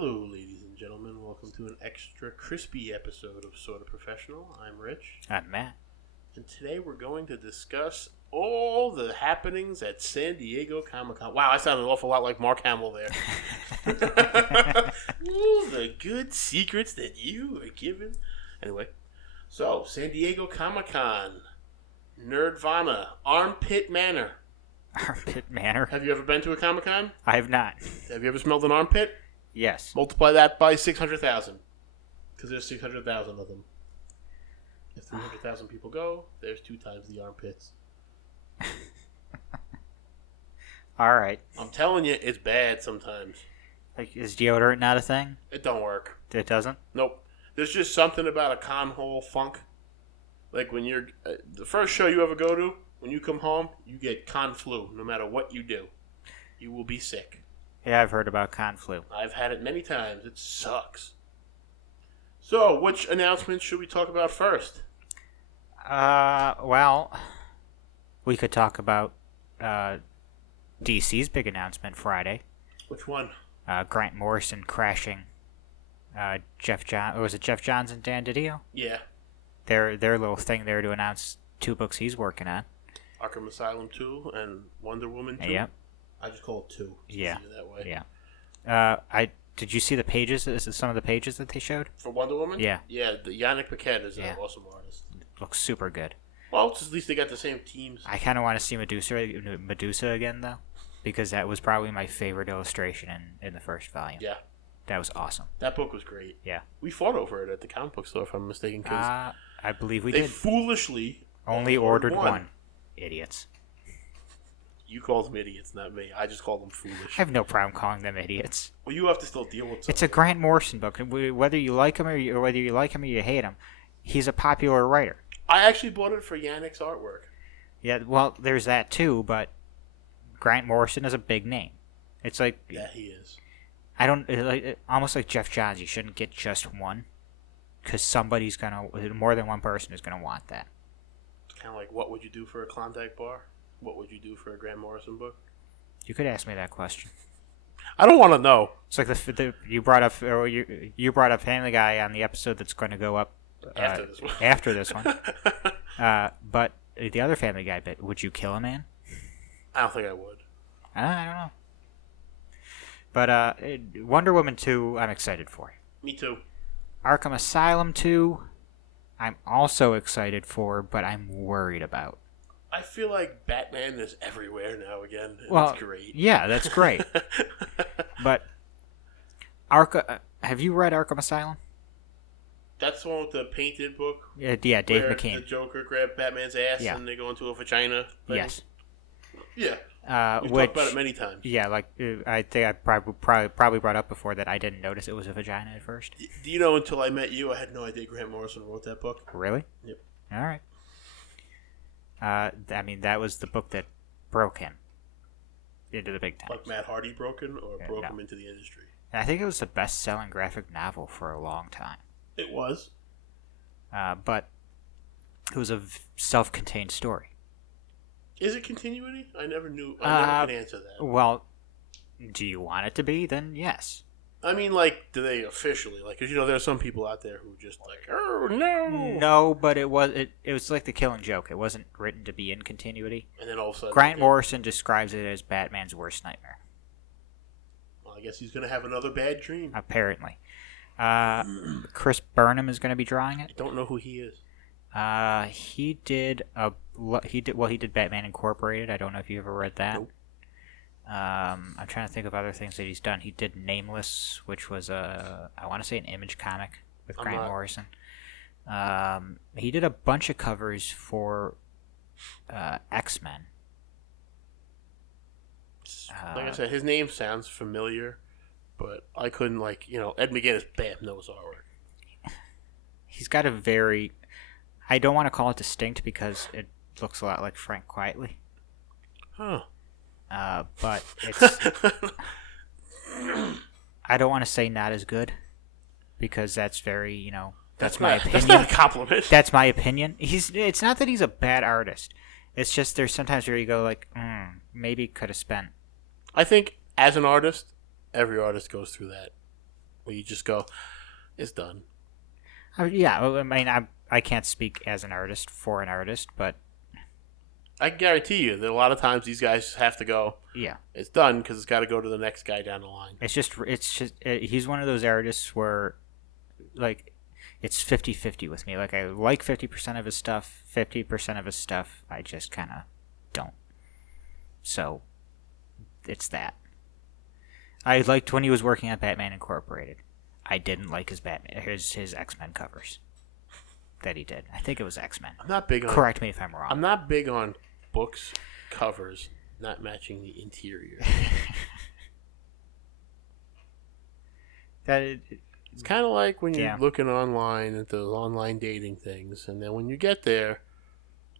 Hello, ladies and gentlemen. Welcome to an extra crispy episode of Sorta Professional. I'm Rich. I'm Matt. And today we're going to discuss all the happenings at San Diego Comic-Con. Wow, I sounded an awful lot like Mark Hamill there. Ooh, the good secrets that you are given. Anyway, so San Diego Comic-Con, Nerdvana, Armpit Manor. Armpit Manor? Have you ever been to a Comic-Con? I have not. Have you ever smelled an armpit? Yes. Multiply that by 600,000. Because there's 600,000 of them. If 300,000 people go, there's 2 times the armpits. Alright. I'm telling you, it's bad sometimes. Like, is deodorant not a thing? It don't work. It doesn't? Nope. There's just something about a con hole funk. Like when you're... the first show you ever go to, when you come home, you get con flu. No matter what you do. You will be sick. Yeah, I've heard about con flu. I've had it many times. It sucks. So, which announcements should we talk about first? Well, we could talk about DC's big announcement Friday. Which one? Grant Morrison crashing Jeff Johns and Dan Didio? Yeah. Their little thing there to announce 2 books he's working on. Arkham Asylum 2 and Wonder Woman 2? Yep. I just call it 2. Yeah. That way. Yeah. Did you see the pages? Is it some of the pages that they showed? For Wonder Woman? Yeah. Yeah, the Yannick Paquette is an awesome artist. Looks super good. Well, at least they got the same teams. I kind of want to see Medusa again, though, because that was probably my favorite illustration in the first volume. Yeah. That was awesome. That book was great. Yeah. We fought over it at the comic book store, if I'm mistaken. I believe we they did. Foolishly only ordered one. Idiots. You called them idiots, not me. I just called them foolish. I have no problem calling them idiots. Well, you have to still deal with something. It's a Grant Morrison book. Whether you like him or you hate him, he's a popular writer. I actually bought it for Yannick's artwork. Yeah, well, there's that too, but Grant Morrison is a big name. It's like... Yeah, he is. Almost like Jeff Johns, you shouldn't get just one, because more than one person is gonna want that. It's kind of like, what would you do for a Klondike bar? What would you do for a Grant Morrison book? You could ask me that question. I don't want to know. It's like you brought up Family Guy on the episode that's going to go up after this one. But the other Family Guy bit, would you kill a man? I don't think I would. I don't know. But Wonder Woman 2, I'm excited for. Me too. Arkham Asylum 2, I'm also excited for, but I'm worried about. I feel like Batman is everywhere now again. And well, it's great. Yeah, that's great. But have you read Arkham Asylum? That's the one with the painted book? Yeah, Dave McKean. The Joker grabbed Batman's ass and they go into a vagina thing? Yes. Yeah. We've talked about it many times. Yeah, like I think I probably brought up before that I didn't notice it was a vagina at first. Do you know, until I met you, I had no idea Grant Morrison wrote that book. Really? Yep. All right. I mean, that was the book that broke him into the big time. Like Matt Hardy broke him him into the industry? I think it was the best-selling graphic novel for a long time. It was. But it was a self-contained story. Is it continuity? I never could answer that. Well, do you want it to be? Then yes. I mean, like, do they officially? Like, because, there are some people out there who just like, oh, no! No, but it was like The Killing Joke. It wasn't written to be in continuity. And then all of a sudden... Grant Morrison describes it as Batman's worst nightmare. Well, I guess he's going to have another bad dream. Apparently. Chris Burnham is going to be drawing it. I don't know who he is. He did Batman Incorporated. I don't know if you ever read that. Nope. I'm trying to think of other things that he's done. He did Nameless, which was I want to say an Image comic with Grant Morrison. He did a bunch of covers for X-Men. Like I said, his name sounds familiar, but I couldn't Ed McGuinness, bam, knows artwork. He's got a very... I don't want to call it distinct because it looks a lot like Frank Quietly. Huh. But it's... I don't want to say not as good because that's very, that's my opinion. That's not a compliment. That's my opinion. It's not that he's a bad artist. It's just there's sometimes where you go like, maybe could have spent. I think as an artist, every artist goes through that. where you just go, it's done. Yeah, well, I mean, I can't speak as an artist for an artist, but I can guarantee you that a lot of times these guys have to go, yeah, it's done because it's got to go to the next guy down the line. it's just he's one of those artists where, like, it's 50-50 with me. Like, I like 50% of his stuff, 50% of his stuff I just kind of don't. So, it's that. I liked when he was working on Batman Incorporated. I didn't like his X-Men covers that he did. I think it was X-Men. I'm not big on. Correct me if I'm wrong. I'm not big on books covers not matching the interior. It's kind of like when you're looking online at those online dating things, and then when you get there,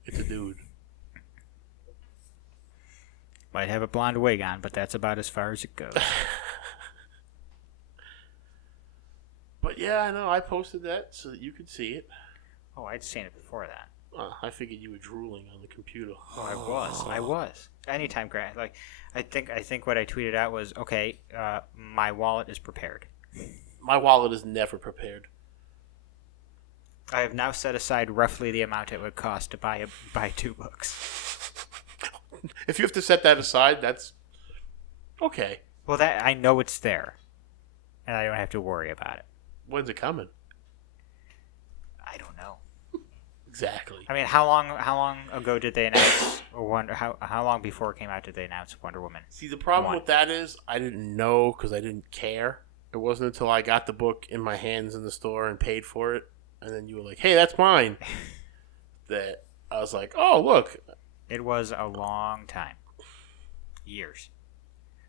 it's a dude. Might have a blonde wig on, but that's about as far as it goes. But yeah, I know. I posted that so that you could see it. Oh, I'd seen it before that. I figured you were drooling on the computer. Oh, I was. Anytime, Grant. Like, I think what I tweeted out was, okay, my wallet is prepared. My wallet is never prepared. I have now set aside roughly the amount it would cost to buy 2 books. If you have to set that aside, that's okay. Well, that I know it's there, and I don't have to worry about it. When's it coming? I don't know. Exactly. I mean, how long ago did they announce how long before it came out did they announce Wonder Woman? See, the problem with that is I didn't know because I didn't care. It wasn't until I got the book in my hands in the store and paid for it, and then you were like, "Hey, that's mine," that I was like, "Oh, look." It was a long time. Years.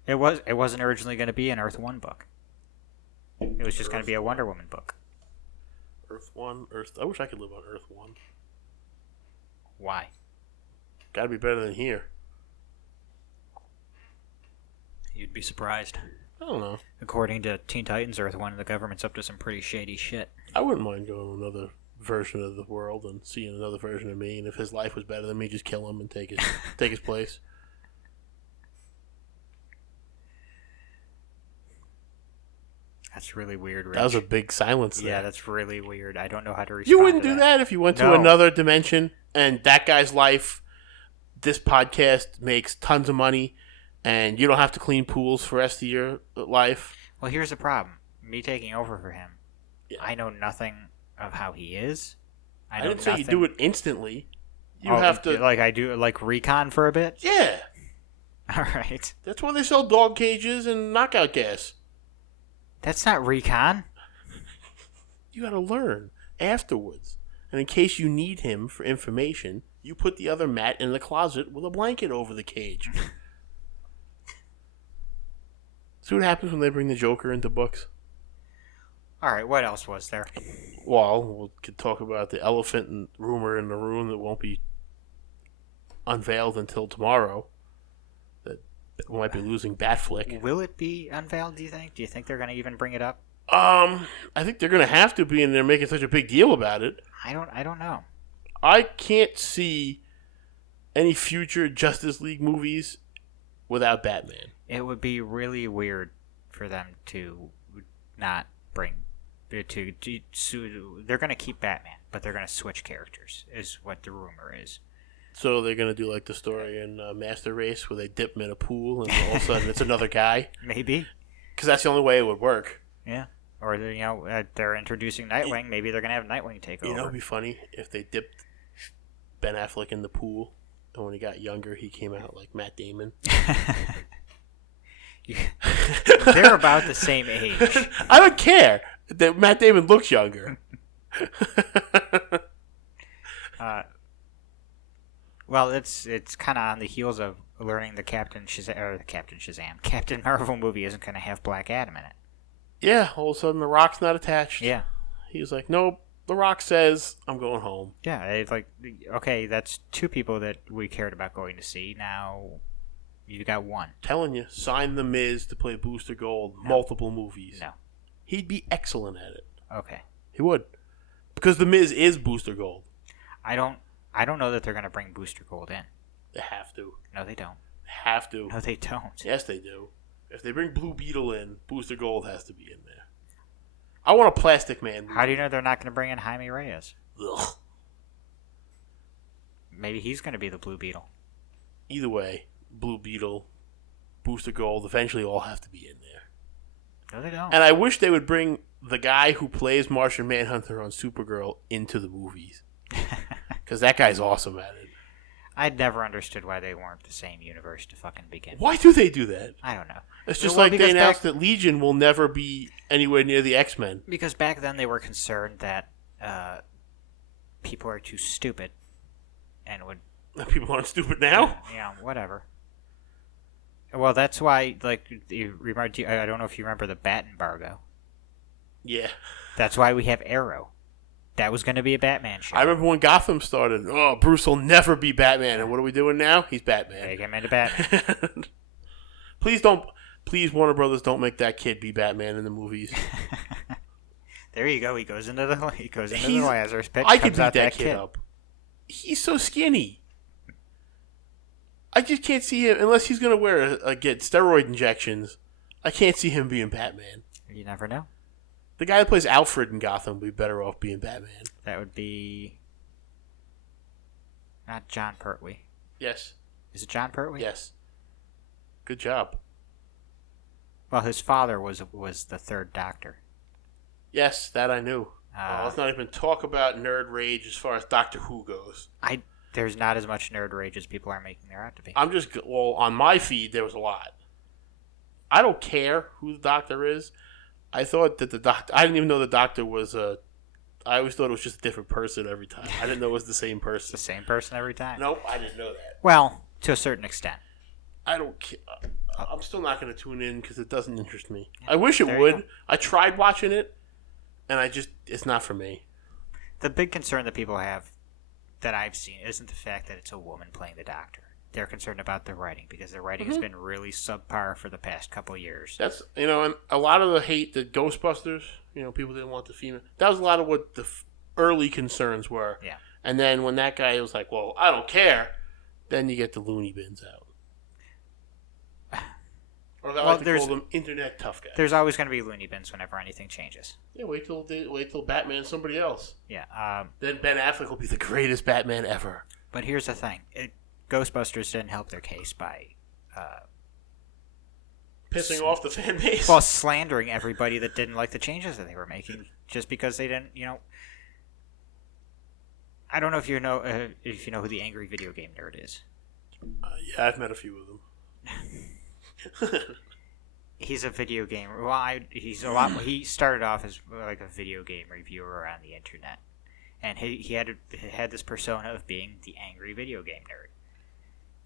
It wasn't originally going to be an Earth 1 book. It was just going to be a Wonder Woman book. Earth 1, I wish I could live on Earth 1. Why? Gotta be better than here. You'd be surprised. I don't know. According to Teen Titans, Earth 1, the government's up to some pretty shady shit. I wouldn't mind going to another version of the world and seeing another version of me, and if his life was better than me, just kill him and take his place. That's really weird, Rich. That was a big silence there. Yeah, that's really weird. I don't know how to respond. You wouldn't do that if you went to another dimension and that guy's life, this podcast makes tons of money, and you don't have to clean pools for the rest of your life. Well, here's the problem. Me taking over for him, I know nothing of how he is. I didn't say you do it instantly. You have to... Like I do, like recon for a bit? Yeah. All right. That's why they sell dog cages and knockout gas. That's not recon. You gotta learn afterwards. And in case you need him for information, you put the other Matt in the closet with a blanket over the cage. See what happens when they bring the Joker into books? Alright, what else was there? Well, we could talk about the elephant and rumor in the room that won't be unveiled until tomorrow. That might be losing Batflick. Will it be unveiled, do you think? Do you think they're going to even bring it up? I think they're going to have to be, and they're making such a big deal about it. I don't know. I can't see any future Justice League movies without Batman. It would be really weird for them to not bring... They're going to keep Batman, but they're going to switch characters, is what the rumor is. So they're going to do like the story in Master Race where they dip him in a pool and all of a sudden it's another guy? Maybe. Because that's the only way it would work. Yeah. Or, they're introducing Nightwing. Maybe they're going to have Nightwing take over. You know, it would be funny if they dipped Ben Affleck in the pool, and when he got younger, he came out like Matt Damon. They're about the same age. I don't care that Matt Damon looks younger. Well, it's kind of on the heels of learning the Captain Marvel movie isn't going to have Black Adam in it. Yeah, all of a sudden The Rock's not attached. Yeah. He was like, nope, The Rock says, I'm going home. Yeah, it's like, okay, that's 2 people that we cared about going to see. Now, you got 1. Telling you, sign The Miz to play Booster Gold, multiple movies. No. He'd be excellent at it. Okay. He would. Because The Miz is Booster Gold. I don't know that they're going to bring Booster Gold in. They have to. No, they don't. They have to. No, they don't. Yes, they do. If they bring Blue Beetle in, Booster Gold has to be in there. I want a Plastic Man movie. How do you know they're not going to bring in Jaime Reyes? Ugh. Maybe he's going to be the Blue Beetle. Either way, Blue Beetle, Booster Gold, eventually all have to be in there. No, they don't. And I wish they would bring the guy who plays Martian Manhunter on Supergirl into the movies. Because that guy's awesome at it. I'd never understood why they weren't the same universe to fucking begin with. Why do they do that? I don't know. It's just like they announced that Legion will never be anywhere near the X-Men. Because back then they were concerned that people are too stupid and would... People aren't stupid now? Yeah, whatever. Well, that's why, like, I don't know if you remember the Bat embargo. Yeah. That's why we have Arrow. That was going to be a Batman show. I remember when Gotham started. Oh, Bruce will never be Batman. And what are we doing now? He's Batman. Make him into Batman. Please, Warner Brothers, don't make that kid be Batman in the movies. There you go. He goes into the Lazarus pit. I could beat that kid up. He's so skinny. I just can't see him unless he's going to get steroid injections. I can't see him being Batman. You never know. The guy that plays Alfred in Gotham would be better off being Batman. That would be not John Pertwee. Yes. Is it John Pertwee? Yes. Good job. Well, his father was the third Doctor. Yes, that I knew. Well, let's not even talk about nerd rage as far as Doctor Who goes. There's not as much nerd rage as people are making there out to be. On my feed, there was a lot. I don't care who the Doctor is. I thought that the Doctor... I didn't even know the Doctor was I always thought it was just a different person every time. I didn't know it was the same person. The same person every time? Nope, I didn't know that. Well, to a certain extent. I don't care. I'm still not going to tune in because it doesn't interest me. I wish it would. I tried watching it, and it's not for me. The big concern that people have that I've seen isn't the fact that it's a woman playing the Doctor. They're concerned about the writing because the writing has been really subpar for the past couple of years. That's and a lot of the hate that Ghostbusters, people didn't want the female. That was a lot of what the early concerns were. Yeah. And then when that guy was like, "Well, I don't care," then you get the loony bins out. Or I like to call them internet tough guys. There's always going to be loony bins whenever anything changes. Yeah, wait till Batman's somebody else. Yeah. Then Ben Affleck will be the greatest Batman ever. But here's the thing: Ghostbusters didn't help their case by pissing off the fan base. Well, slandering everybody that didn't like the changes that they were making just because they didn't. I don't know if you know who the Angry Video Game Nerd is. Yeah, I've met a few of them. He's a video gamer. Well, he started off as like a video game reviewer on the internet, and he had this persona of being the angry video game nerd.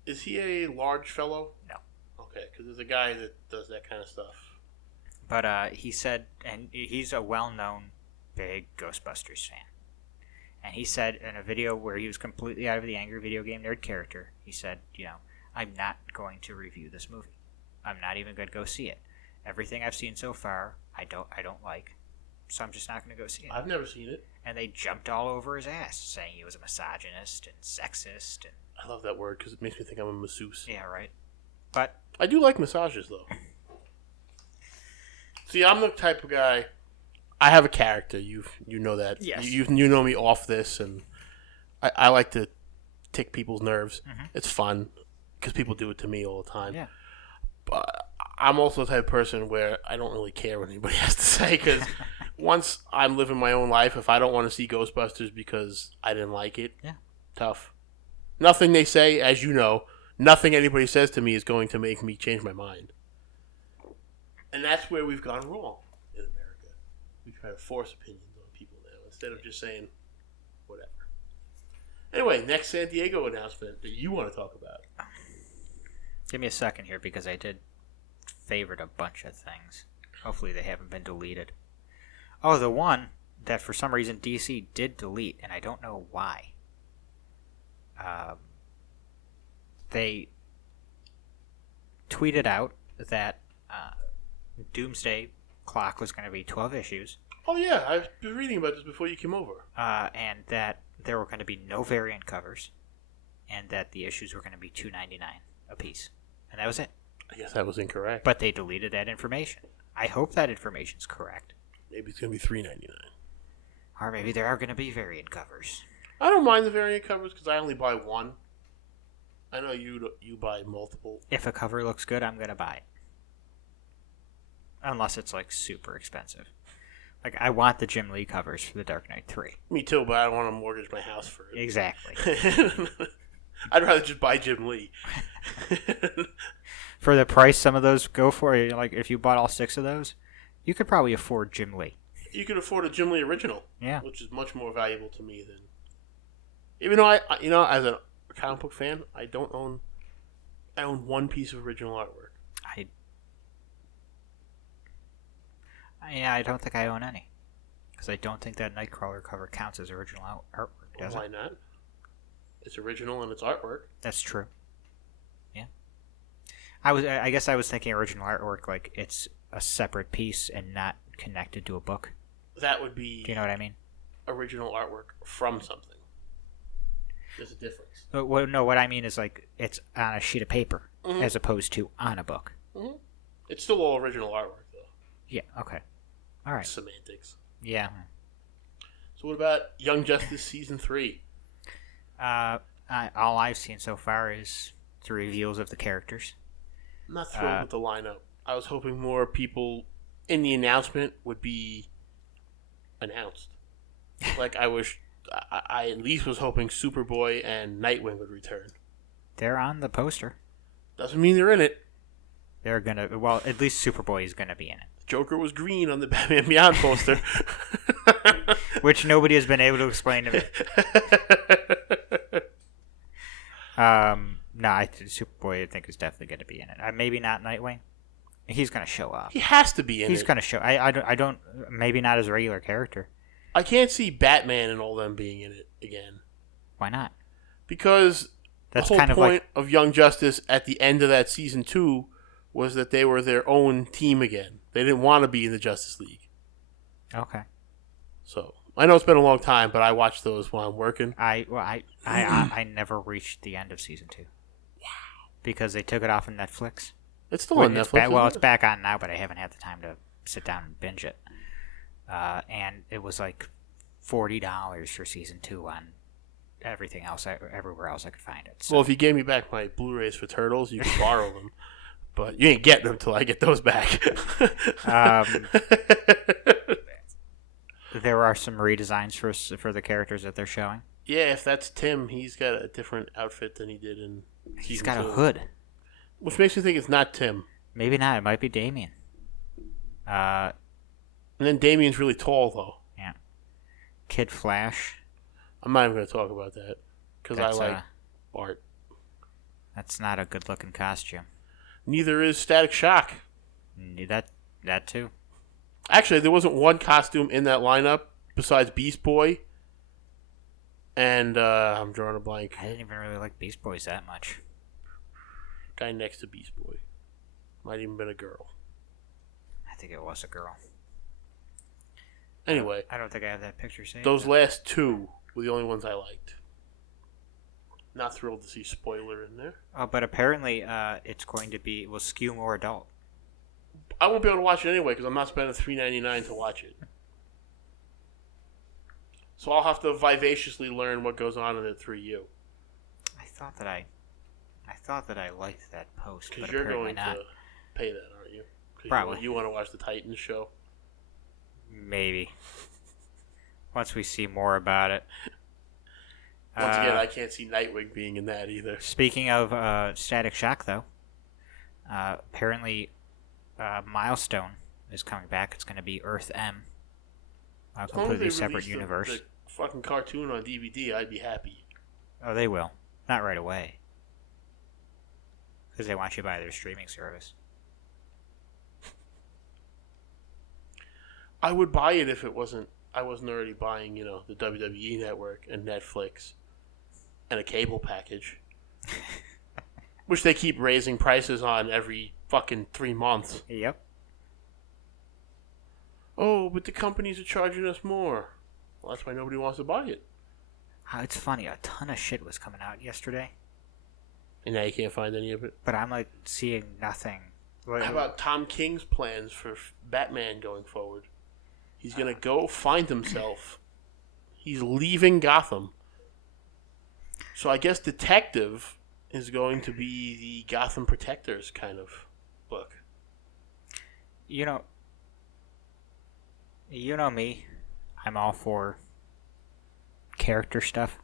Is he a large fellow? No. Okay, because there's a guy that does that kind of stuff. But he said, and he's a well-known big Ghostbusters fan, and he said in a video where he was completely out of the angry video game nerd character, he said, I'm not going to review this movie. I'm not even going to go see it. Everything I've seen so far, I don't like. So I'm just not going to go see it. I've never seen it. And they jumped all over his ass, saying he was a misogynist and sexist. And I love that word because it makes me think I'm a masseuse. Yeah, right. But I do like massages, though. See, I'm the type of guy... I have a character. You know that. Yes. You know me off this, and I like to tick people's nerves. Mm-hmm. It's fun because people do it to me all the time. Yeah. But I'm also the type of person where I don't really care what anybody has to say because once I'm living my own life, if I don't want to see Ghostbusters because I didn't like it, tough. Nothing they say, as you know, nothing anybody says to me is going to make me change my mind. And that's where we've gone wrong in America. We try to force opinions on people now instead of just saying whatever. Anyway, next San Diego announcement that you want to talk about. Give me a second here because I did favorite a bunch of things. Hopefully they haven't been deleted. Oh, the one that for some reason DC did delete, and I don't know why. They tweeted out that Doomsday Clock was going to be 12 issues. Oh yeah, I've been reading about this before you came over. And that there were going to be no variant covers, and that the issues were going to be $2.99 a piece. And that was it. I guess that was incorrect. But they deleted that information. I hope that information's correct. Maybe it's gonna be $3.99. Or maybe there are going to be variant covers. I don't mind the variant covers because I only buy one. I know you buy multiple. If a cover looks good, I'm going to buy it. Unless it's like super expensive. Like I want the Jim Lee covers for the Dark Knight 3. Me too, but I don't want to mortgage my house for it. Exactly. I'd rather just buy Jim Lee. For the price some of those go for, like if you bought all 6 of those, you could probably afford Jim Lee. You could afford a Jim Lee original. Yeah. Which is much more valuable to me than... Even though as a comic book fan, I own one piece of original artwork. I don't think I own any. Because I don't think that Nightcrawler cover counts as original artwork, does it? Why not? It's original and it's artwork. That's true. Yeah. I guess I was thinking original artwork like it's a separate piece and not connected to a book. That would be... Do you know what I mean? Original artwork from something. There's a difference. What I mean is like it's on a sheet of paper mm-hmm. as opposed to on a book. Mm-hmm. It's still all original artwork, though. Yeah, okay. All right. Semantics. Yeah. So what about Young Justice Season 3? All I've seen so far is the reveals of the characters. I'm not thrilled with the lineup. I was hoping more people in the announcement would be announced. Like I at least was hoping Superboy and Nightwing would return. They're on the poster. Doesn't mean they're in it. They're gonna. Well, at least Superboy is gonna be in it. Joker was green on the Batman Beyond poster, which nobody has been able to explain to me. No, Superboy I think is definitely gonna be in it. Maybe not Nightwing. He's gonna show up. He has to be in it. He's gonna show. I don't. Maybe not as a regular character. I can't see Batman and all them being in it again. Why not? Because that's the whole kind of point of Young Justice at the end of that season 2 was that they were their own team again. They didn't want to be in the Justice League. Okay. So I know it's been a long time, but I watch those while I'm working. I never reached the end of season 2. Wow. Because they took it off of Netflix. It's still on Netflix. It's back on now, but I haven't had the time to sit down and binge it. And it was like $40 for season 2 on everything else, everywhere else I could find it. So. Well, if you gave me back my Blu-rays for Turtles, you could borrow them, but you ain't getting them until I get those back. There are some redesigns for the characters that they're showing. Yeah, if that's Tim, he's got a different outfit than he did in season 2. He's got a hood, which makes me think it's not Tim. Maybe not. It might be Damian. And then Damian's really tall, though. Yeah. Kid Flash. I'm not even going to talk about that. Because I like Bart. That's not a good-looking costume. Neither is Static Shock. That too. Actually, there wasn't one costume in that lineup besides Beast Boy. And I'm drawing a blank. I didn't even really like Beast Boys that much. Guy next to Beast Boy. Might even been a girl. I think it was a girl. Anyway. I don't think I have that picture saved. Those last 2 were the only ones I liked. Not thrilled to see spoiler in there. Oh, but apparently it will skew more adult. I won't be able to watch it anyway because I'm not spending $3.99 to watch it. So I'll have to vivaciously learn what goes on in it through you. I thought that I liked that post, because but you're apparently going not. to pay that, aren't you? Probably. You want to watch the Titans show? Maybe. Once we see more about it. Once again, I can't see Nightwing being in that either. Speaking of Static Shock, though, apparently Milestone is coming back. It's going to be Earth M. A completely separate universe. The fucking cartoon on DVD, I'd be happy. Oh, they will. Not right away. Because they want you to buy their streaming service. I would buy it if I wasn't already buying, the WWE Network and Netflix and a cable package. Which they keep raising prices on every fucking 3 months. Yep. Oh, but the companies are charging us more. Well, that's why nobody wants to buy it. It's funny, a ton of shit was coming out yesterday. And now you can't find any of it? But I'm seeing nothing. How about Tom King's plans for Batman going forward? He's going to go find himself. He's leaving Gotham. So I guess Detective is going to be the Gotham Protectors kind of book. You know me. I'm all for character stuff.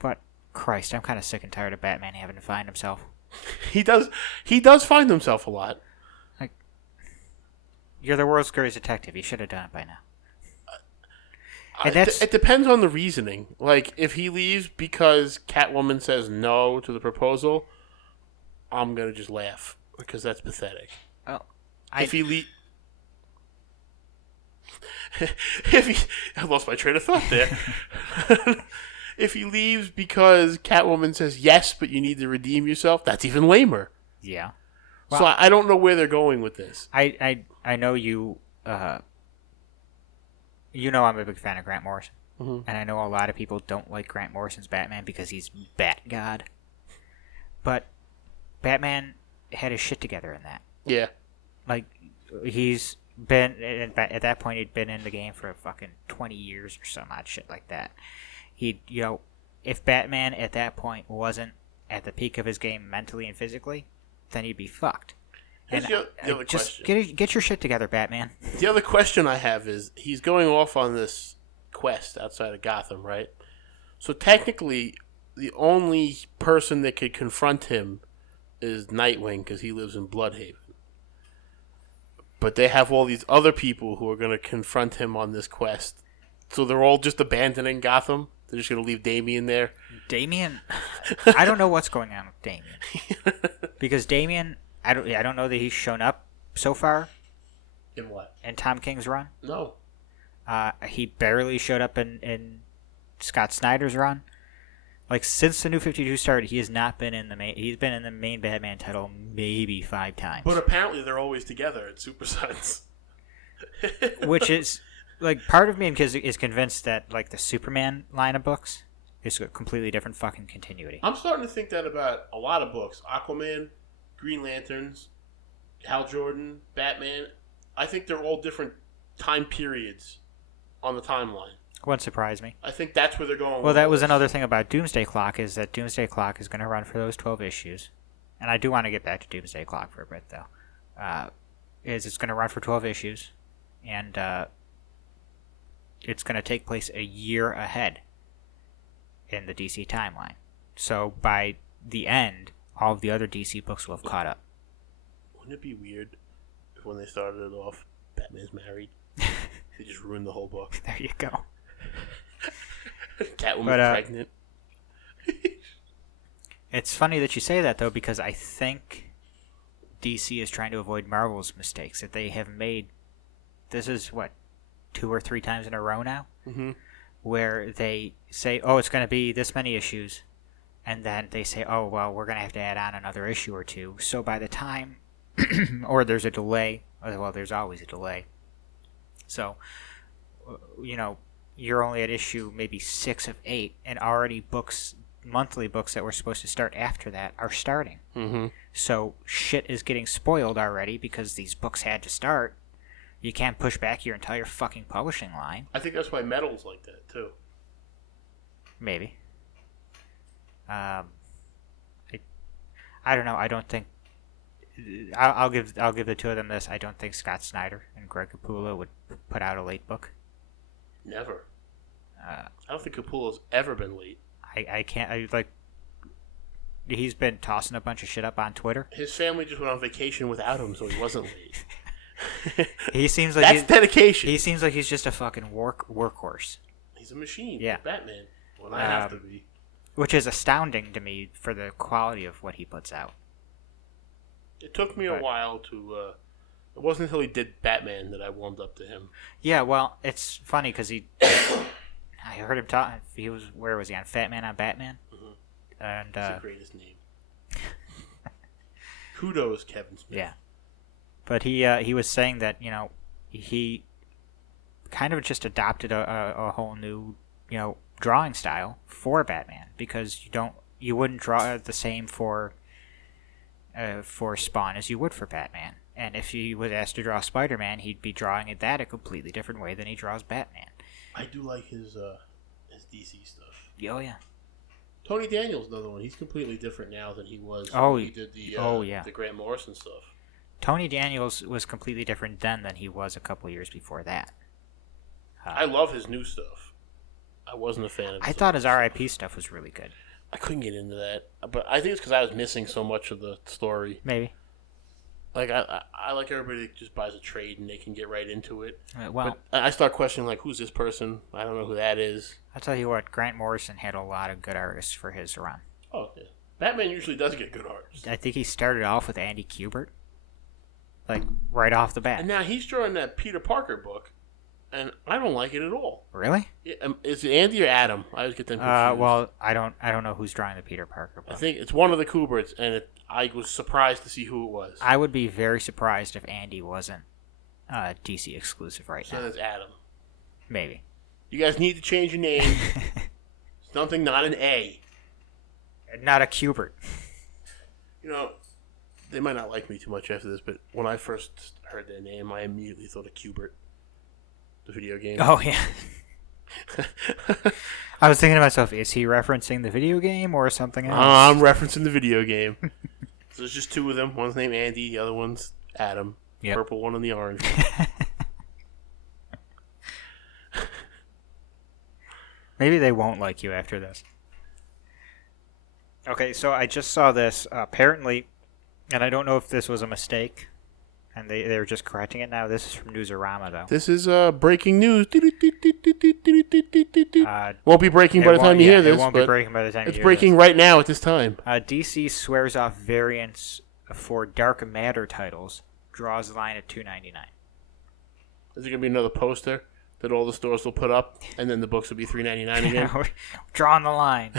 But Christ, I'm kind of sick and tired of Batman having to find himself. He does find himself a lot. Like, you're the world's greatest detective. You should have done it by now. And it depends on the reasoning. Like, if he leaves because Catwoman says no to the proposal, I'm going to just laugh. Because that's pathetic. Oh, If he I lost my train of thought there. If he leaves because Catwoman says yes, but you need to redeem yourself, that's even lamer. Yeah. Well, so I don't know where they're going with this. I know you. I'm a big fan of Grant Morrison, and I know a lot of people don't like Grant Morrison's Batman because he's Bat God. But Batman had his shit together in that. Yeah. Like, he's been at that point he'd been in the game for fucking 20 years or some odd shit like that. If Batman at that point wasn't at the peak of his game mentally and physically, then he'd be fucked. Here's the other just question. Get your shit together, Batman. The other question I have is, he's going off on this quest outside of Gotham, right? So technically, the only person that could confront him is Nightwing, because he lives in Bloodhaven. But they have all these other people who are going to confront him on this quest. So they're all just abandoning Gotham? They're just going to leave Damian there? Damian? I don't know what's going on with Damian. Because Damian, I don't know that he's shown up so far. In what? In Tom King's run? No. He barely showed up in Scott Snyder's run. Like, since the New 52 started, he has not been in the main. He's been in the main Batman title maybe 5 times. But apparently they're always together at Super Sons. Which is, like, part of me is convinced that, like, the Superman line of books is a completely different fucking continuity. I'm starting to think that about a lot of books. Aquaman, Green Lanterns, Hal Jordan, Batman. I think they're all different time periods on the timeline. Wouldn't surprise me. I think that's where they're going. Well, that was another thing about Doomsday Clock, is that Doomsday Clock is going to run for those 12 issues. And I do want to get back to Doomsday Clock for a bit, though. It's going to run for 12 issues. And it's going to take place a year ahead in the DC timeline. So by the end, all of the other DC books will have caught up. Wouldn't it be weird if when they started it off, Batman's married? They just ruined the whole book. There you go. Catwoman's pregnant. It's funny that you say that, though, because I think DC is trying to avoid Marvel's mistakes that they have made. This is, 2 or 3 times in a row now? Mm-hmm. Where they say, oh, it's going to be this many issues. And then they say, oh, well, we're going to have to add on another issue or 2. So by the time, or there's a delay. Well, there's always a delay. So, you're only at issue maybe 6 of 8, and already monthly books that were supposed to start after that are starting. Mm-hmm. So shit is getting spoiled already because these books had to start. You can't push back your entire fucking publishing line. I think that's why Metal's like that too. Maybe. I don't know. I don't think. I'll give the two of them this. I don't think Scott Snyder and Greg Capullo would put out a late book. Never. I don't think Capullo's ever been late. I can't. He's been tossing a bunch of shit up on Twitter. His family just went on vacation without him, so he wasn't late. He seems like that's dedication. He seems like he's just a fucking workhorse. He's a machine. Yeah, Batman. When I have to be. Which is astounding to me for the quality of what he puts out. It took me a while to. It wasn't until he did Batman that I warmed up to him. Yeah, well, it's funny because he. I heard him talk. Where was he on Fat Man on Batman? Mm-hmm. And that's the greatest name. Kudos, Kevin Smith. Yeah, but he was saying that he kind of just adopted a whole new drawing style for Batman, because you wouldn't draw the same for Spawn as you would for Batman. And if he was asked to draw Spider-Man, he'd be drawing it that a completely different way than he draws Batman. I do like his DC stuff. Oh, yeah. Tony Daniels, another one. He's completely different now than he was Oh, when he did the yeah. the Grant Morrison stuff. Tony Daniels was completely different then than he was a couple years before that. I love his new stuff. I wasn't a fan of. I thought his RIP stuff was really good. I couldn't get into that, but I think it's because I was missing so much of the story. Maybe. Like I like everybody that just buys a trade and they can get right into it. Well, but I start questioning like, who's this person? I don't know who that is. I'll tell you what, Grant Morrison had a lot of good artists for his run. Oh yeah, Batman usually does get good artists. I think he started off with Andy Kubert, like right off the bat. And now he's drawing that Peter Parker book, and I don't like it at all. Really? Is it Andy or Adam? I always get them confused. Well, I don't know who's drawing the Peter Parker book. I think it's one of the Kuberts, and I was surprised to see who it was. I would be very surprised if Andy wasn't DC exclusive right now. So that's Adam. Maybe. You guys need to change your name. Something not an A. Not a Kubert. You know, they might not like me too much after this, but when I first heard their name, I immediately thought of Kubert, the video game. Oh, yeah. I was thinking to myself, is he referencing the video game or something else? I'm referencing the video game. So there's just two of them. One's named Andy, the other one's Adam. Yep. Purple one and the orange. Maybe they won't like you after this. Okay, so I just saw this. Apparently, and I don't know if this was a mistake, and they were just correcting it now. This is from Newsarama, though. This is breaking news. Won't be breaking by the time you hear this. It won't be breaking by the time you hear this. It's breaking right now at this time. DC swears off variants for Dark Matter titles. Draws the line at $2.99. Is it going to be another poster that all the stores will put up, and then the books will be $3.99 again? We're drawing the line.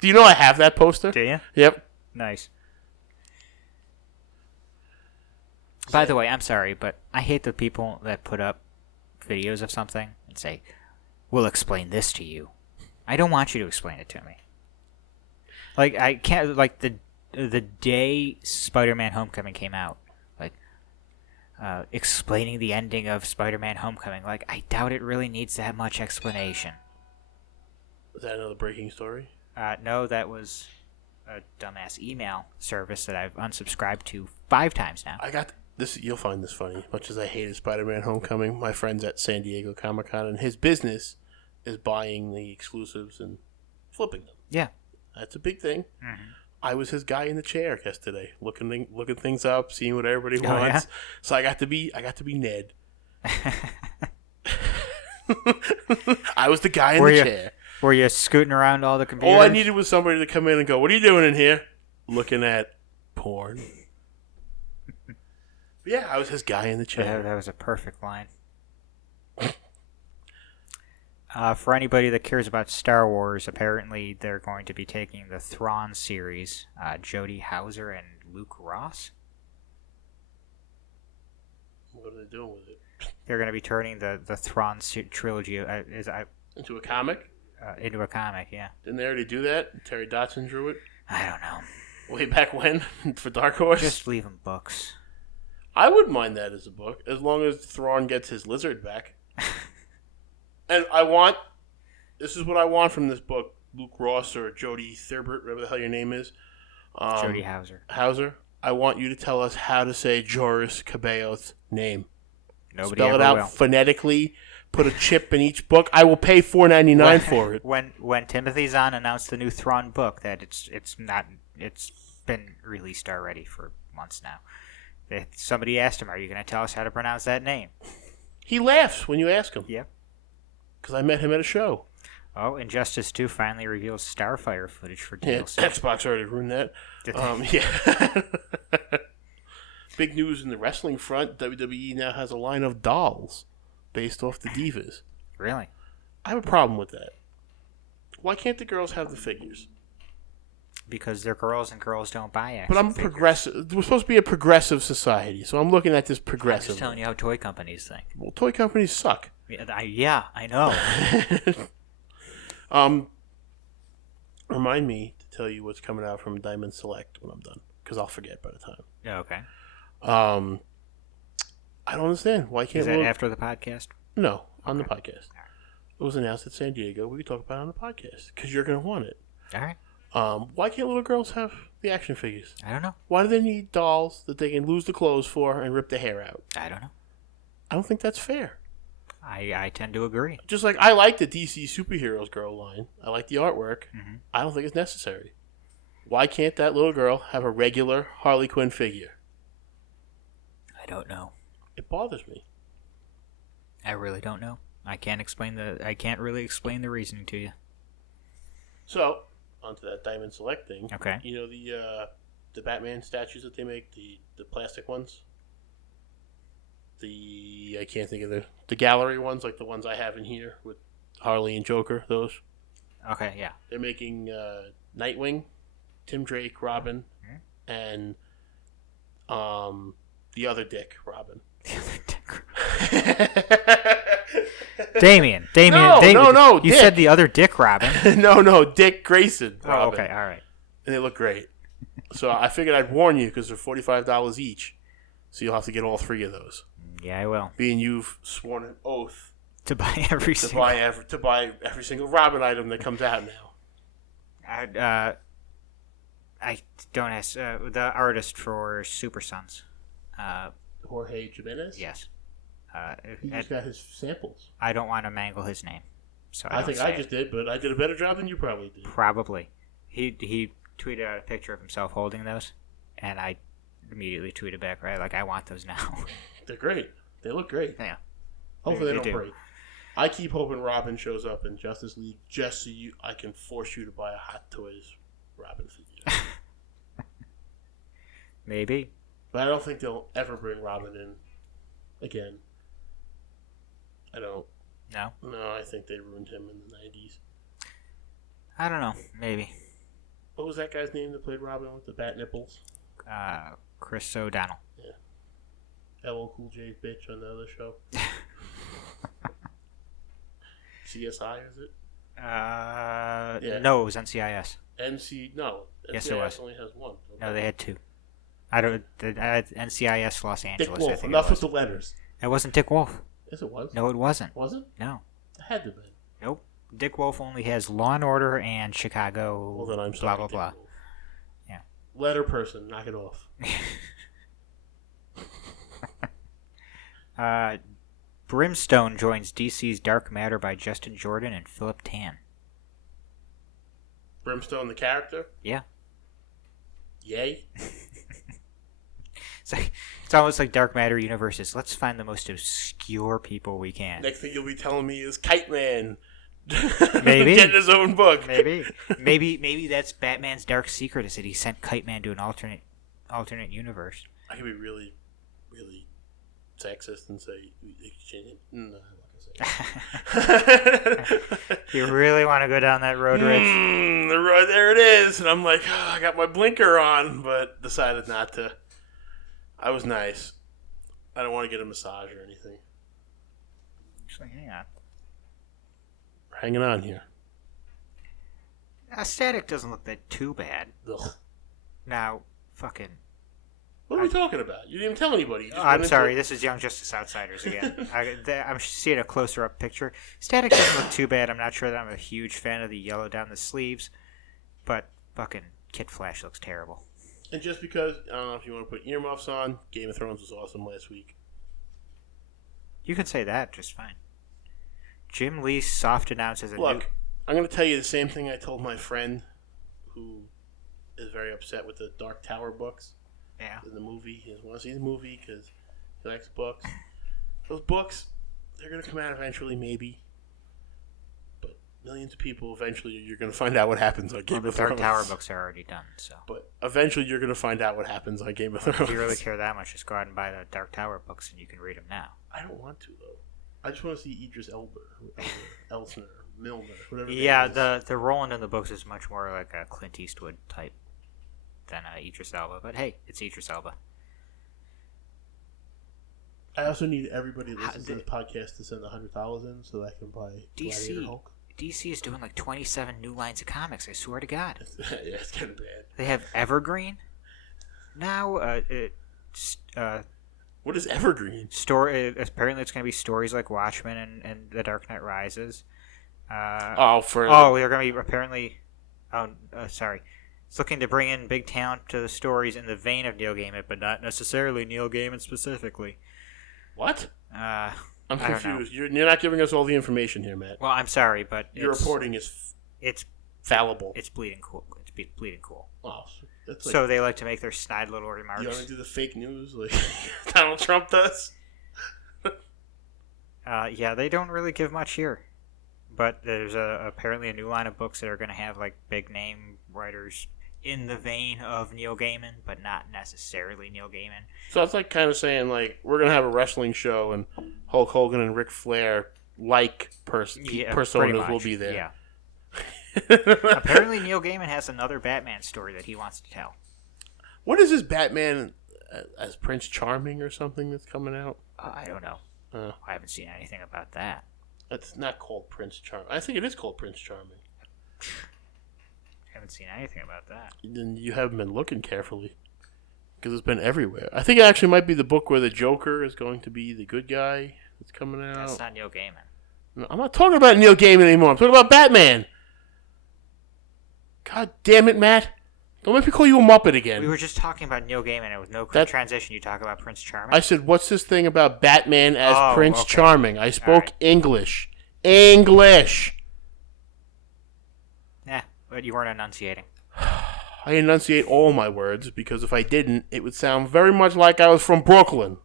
Do you know I have that poster? Do you? Yep. Nice. By the way, I'm sorry, but I hate the people that put up videos of something and say, "We'll explain this to you." I don't want you to explain it to me. Like, I can't, like, the day Spider-Man Homecoming came out, like, explaining the ending of Spider-Man Homecoming, like, I doubt it really needs that much explanation. Is that another breaking story? No, that was a dumbass email service that I've unsubscribed to 5 times now. I got this. You'll find this funny. Much as I hated Spider-Man Homecoming, my friend's at San Diego Comic-Con, and his business is buying the exclusives and flipping them. Yeah. That's a big thing. Mm-hmm. I was his guy in the chair yesterday, looking things up, seeing what everybody Oh, wants. yeah? So I got to be Ned. I was the guy in the chair. Were you scooting around all the computers? All I needed was somebody to come in and go, "What are you doing in here?" Looking at porn. Yeah, I was his guy in the chair. That was a perfect line. For anybody that cares about Star Wars, apparently they're going to be taking the Thrawn series, Jodie Hauser and Luke Ross. What are they doing with it? They're going to be turning the Thrawn trilogy Into a comic? Into a comic, yeah. Didn't they already do that? Terry Dotson drew it? I don't know. Way back when? For Dark Horse? Just leave them books. I wouldn't mind that as a book, as long as Thrawn gets his lizard back. And this is what I want from this book, Luke Ross or Jodie Thirbert, whatever the hell your name is. Jodie Hauser. Hauser, I want you to tell us how to say Joris Cabello's name. Nobody Spell it ever out will. Phonetically. Put a chip in each book. I will pay $4.99 for it. When Timothy Zahn announced the new Thrawn book, that it's been released already for months now. Somebody asked him, "Are you going to tell us how to pronounce that name?" He laughs when you ask him. Yep. Because I met him at a show. Oh, Injustice 2 finally reveals Starfire footage for Yeah, DLC. Xbox already ruined that. Did Yeah. Big news in the wrestling front. WWE now has a line of dolls based off the divas. Really? I have a problem with that. Why can't the girls have the figures? Because they're girls and girls don't buy action But I'm figures. progressive. We're supposed to be a progressive society, so I'm looking at this I'm progressive. just telling you how toy companies think. Well, toy companies suck. Yeah, I know. Remind me to tell you what's coming out from Diamond Select when I'm done, because I'll forget by the time. Yeah, okay. I don't understand. Why can't Is that after the podcast? No, on the podcast. It was announced at San Diego. We could talk about it on the podcast because you're going to want it. All right. Why can't little girls have the action figures? I don't know. Why do they need dolls that they can lose the clothes for and rip the hair out? I don't know. I don't think that's fair. I tend to agree. Just like I like the DC Superheroes girl line. I like the artwork. Mm-hmm. I don't think it's necessary. Why can't that little girl have a regular Harley Quinn figure? I don't know. It bothers me. I really don't know. I can't really explain the reasoning to you. So, onto that Diamond Select thing. Okay. You know the Batman statues that they make, the plastic ones? I can't think of the gallery ones, like the ones I have in here with Harley and Joker, those. Okay, yeah. They're making Nightwing, Tim Drake, Robin, and the other Dick, Robin. The other Dick. Damien. No, You Dick. said the other Dick Robin. no, Dick Grayson. Oh, Robin. okay, all right. And they look great. So I figured I'd warn you because they're $45 each. So you'll have to get all three of those. Yeah, I will. Being you've sworn an oath To buy every to buy every single Robin item that comes out now. I don't ask the artist for Super Sons. Jorge Jimenez? Yes. He just got his samples. I don't want to mangle his name, so I think I just did, but I did a better job than you probably did. Probably. He tweeted out a picture of himself holding those, and I immediately tweeted back, right? Like, I want those now. They're great. They look great. Yeah. Hopefully they do. don't break. I keep hoping Robin shows up in Justice League just so I can force you to buy a Hot Toys Robin figure. Maybe. But I don't think they'll ever bring Robin in again. I don't. No? No, I think they ruined him in the 90s. I don't know. Maybe. What was that guy's name that played Robin with the bat nipples? Chris O'Donnell. Yeah. LL Cool J's bitch on the other show. CSI, is it? Yeah. No, it was NCIS. No. Yes, it was. only has one. Okay. No, they had two. I don't. NCIS Los Angeles. Dick Wolf. I think Enough it with was. the letters. It wasn't Dick Wolf. Yes, it was. No, it wasn't. Was it? No. It had to be. Nope. Dick Wolf only has Law and Order and Chicago. Well, then I'm blah sorry. blah Dick blah. Wolf. Yeah. Letter person. Knock it off. Brimstone joins DC's Dark Matter by Justin Jordan and Philip Tan. Brimstone, the character? Yeah. Yay. It's almost like Dark Matter universes. Let's find the most obscure people we can. Next thing you'll be telling me is Kite Man. Maybe. Getting his own book. Maybe that's Batman's dark secret, is that he sent Kite Man to an alternate universe. I could be really, really sexist and say, no, I'm not gonna say. You really want to go down that road, Rich? The road, there it is. And I'm like, I got my blinker on, but decided not to. I was nice. I don't want to get a massage or anything. Actually, hang on. We're hanging on here. Static doesn't look that too bad. Ugh. Now, fucking... What are we talking about? You didn't even tell anybody. I'm sorry, this is Young Justice Outsiders again. I'm seeing a closer-up picture. Static doesn't look too bad. I'm not sure that I'm a huge fan of the yellow down the sleeves, but fucking Kid Flash looks terrible. And just because, I don't know if you want to put earmuffs on, Game of Thrones was awesome last week. You can say that just fine. Jim Lee soft announces a Look, I'm going to tell you the same thing I told my friend who is very upset with the Dark Tower books. Yeah. In the movie. He doesn't want to see the movie because he likes books. Those books, they're going to come out eventually, maybe. But millions of people, eventually, you're going to find out what happens on Game of Thrones. Dark Tower books are already done, so. But eventually, you're going to find out what happens on Game of Thrones. If you really care that much, just go out and buy the Dark Tower books and you can read them now. I don't want to, though. I just want to see Idris Elba, Elsner, Milner, whatever. Yeah, the Roland in the books is much more like a Clint Eastwood type than Idris Elba. But hey, it's Idris Elba. I also need everybody that listens to this podcast to send $100 in so that I can buy Gladiator Hulk. DC is doing like 27 new lines of comics, I swear to God. Yeah, it's kind of bad. They have Evergreen. Now, What is Evergreen? Apparently, it's going to be stories like Watchmen and The Dark Knight Rises. They're going to be apparently. Sorry. It's looking to bring in big talent to the stories in the vein of Neil Gaiman, but not necessarily Neil Gaiman specifically. What? I'm confused. You're not giving us all the information here, Matt. Well, I'm sorry, but your reporting is fallible. It's bleeding cool. It's bleeding cool. Oh, so they like to make their snide little remarks. You want to do the fake news like Donald Trump does? Yeah, they don't really give much here. But there's apparently a new line of books that are going to have like big name writers in the vein of Neil Gaiman, but not necessarily Neil Gaiman. So it's like kind of saying like we're going to have a wrestling show and Hulk Hogan and Ric Flair personas will be there. Yeah. Apparently Neil Gaiman has another Batman story that he wants to tell. What is this Batman as Prince Charming or something that's coming out? I don't know. I haven't seen anything about that. It's not called Prince Charming. I think it is called Prince Charming. Haven't seen anything about that. Then you haven't been looking carefully. Because it's been everywhere. I think it actually might be the book where the Joker is going to be the good guy that's coming out. That's not Neil Gaiman. No, I'm not talking about Neil Gaiman anymore. I'm talking about Batman. God damn it, Matt. Don't make me call you a Muppet again. We were just talking about Neil Gaiman, and with no transition, you talk about Prince Charming? I said, what's this thing about Batman as Prince Charming? I spoke right. English. English! Yeah, but you weren't enunciating. I enunciate all my words, because if I didn't, it would sound very much like I was from Brooklyn.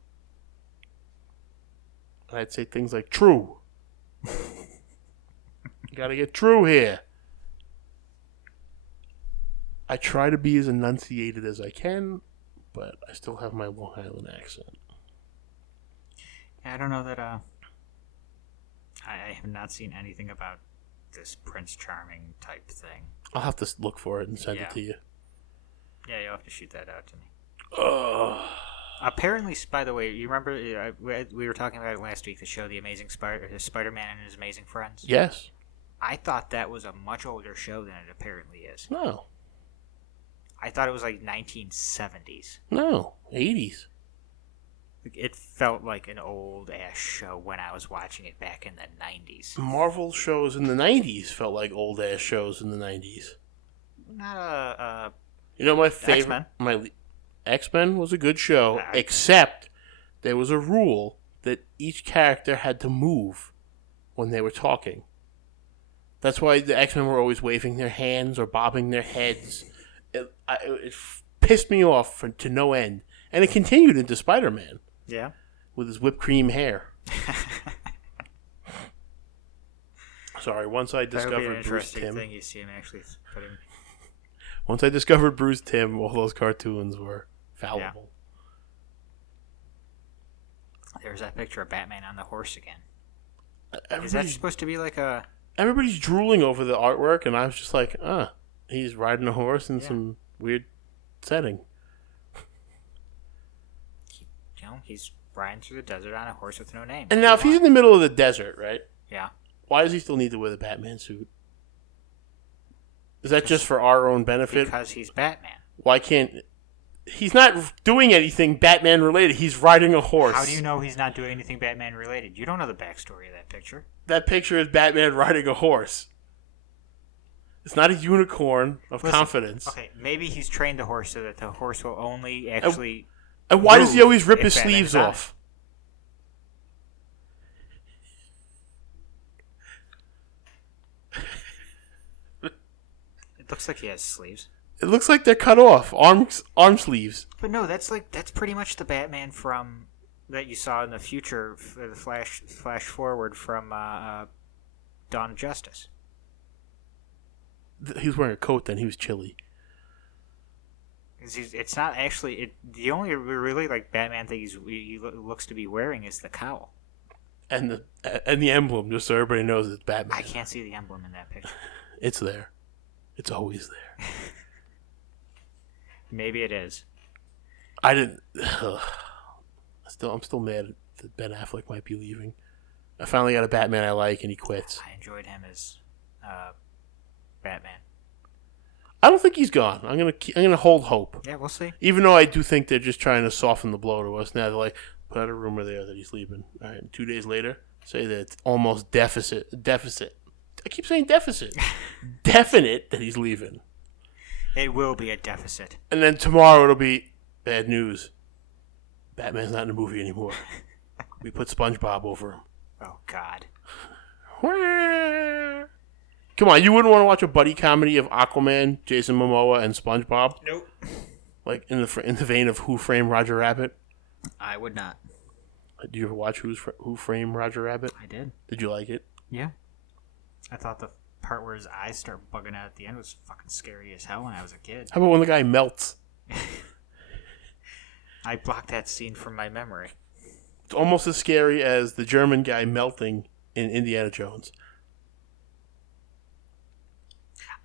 I'd say things like, true. You gotta get true here. I try to be as enunciated as I can, but I still have my Long Island accent. I don't know that, I have not seen anything about this Prince Charming type thing. I'll have to look for it and send it to you. Yeah, you'll have to shoot that out to me. Apparently, by the way, you remember we were talking about it last week, the show The Amazing Spider-Man and His Amazing Friends? Yes. I thought that was a much older show than it apparently is. No. I thought it was like 1970s. No, 80s. It felt like an old-ass show when I was watching it back in the 90s. Marvel shows in the 90s felt like old-ass shows in the 90s. Not You know my favorite... X-Men was a good show, except there was a rule that each character had to move when they were talking. That's why the X-Men were always waving their hands or bobbing their heads. It pissed me off to no end. And it continued into Spider-Man. Yeah. With his whipped cream hair. Sorry, once I discovered Bruce Timm. Thing you see him actually putting... Once I discovered Bruce Timm, all those cartoons were fallible. Yeah. There's that picture of Batman on the horse again. Is that supposed to be like a... Everybody's drooling over the artwork, and I was just like, he's riding a horse in some weird setting. He's riding through the desert on a horse with no name. And now, if he's in the middle of the desert, right? Yeah. Why does he still need to wear the Batman suit? Is that just for our own benefit? Because he's Batman. Why can't... He's not doing anything Batman related. He's riding a horse. How do you know he's not doing anything Batman related? You don't know the backstory of that picture. That picture is Batman riding a horse. It's not a unicorn of confidence. Okay, maybe he's trained the horse so that the horse will only actually... And why does he always rip his sleeves off? It looks like he has sleeves. It looks like they're cut off. Arm sleeves. But no, that's pretty much the Batman from... that you saw in the future, the flash forward from Dawn of Justice. He was wearing a coat then. He was chilly. It's not actually... the only really like Batman thing he looks to be wearing is the cowl. And the emblem, just so everybody knows it's Batman. I can't see the emblem in that picture. It's there. It's always there. Maybe it is. I didn't... I'm still mad that Ben Affleck might be leaving. I finally got a Batman I like, and he quits. I enjoyed him as Batman. I don't think he's gone. I'm gonna hold hope. Yeah, we'll see. Even though I do think they're just trying to soften the blow to us. Now they're like, put out a rumor there that he's leaving. All right, 2 days later, say that it's almost deficit. I keep saying deficit. Definite that he's leaving. It will be a deficit. And then tomorrow it'll be bad news. Batman's not in the movie anymore. We put SpongeBob over him. Oh, God. Come on, you wouldn't want to watch a buddy comedy of Aquaman, Jason Momoa, and SpongeBob? Nope. Like in the vein of Who Framed Roger Rabbit? I would not. Did you ever watch Who Framed Roger Rabbit? I did. Did you like it? Yeah. I thought the part where his eyes start bugging out at the end was fucking scary as hell when I was a kid. How about when the guy melts? I blocked that scene from my memory. It's almost as scary as the German guy melting in Indiana Jones.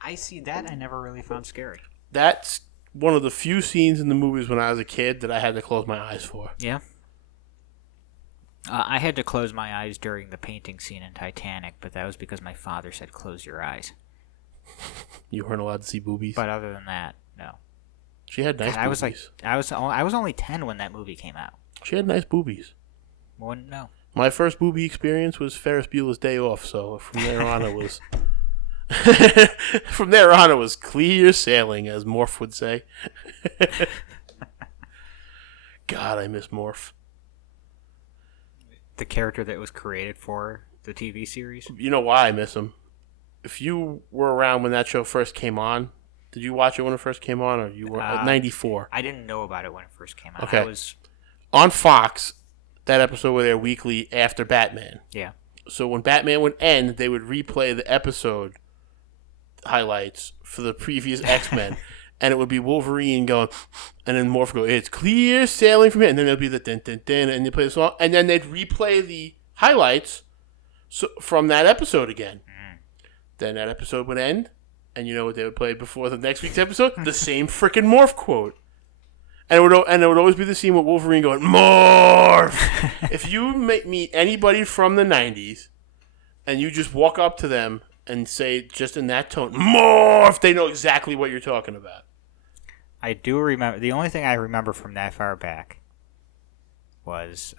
I see that. I never really found scary. That's one of the few scenes in the movies when I was a kid that I had to close my eyes for. Yeah. I had to close my eyes during the painting scene in Titanic, but that was because my father said, close your eyes. You weren't allowed to see boobies? But other than that, no. She had nice boobies. I was only 10 when that movie came out. She had nice boobies. Wouldn't know. My first boobie experience was Ferris Bueller's Day Off, so from there on it was... From there on, it was clear sailing, as Morph would say. God, I miss Morph. The character that was created for the TV series? You know why I miss him? If you were around when that show first came on, did you watch it when it first came on, or you were at 94? I didn't know about it when it first came out. Okay. On Fox, that episode were there weekly after Batman. Yeah. So when Batman would end, they would replay the episode highlights for the previous X-Men, and it would be Wolverine going, and then Morph go, it's clear sailing from here, and then there'll be the dun dun dun, and they play the song, and then they'd replay the highlights from that episode again. Then that episode would end, and you know what they would play before the next week's episode? The same freaking Morph quote. And it would always be the scene with Wolverine going, Morph! If you meet anybody from the 90s, and you just walk up to them and say, just in that tone, Morph! They know exactly what you're talking about. I do remember. The only thing I remember from that far back was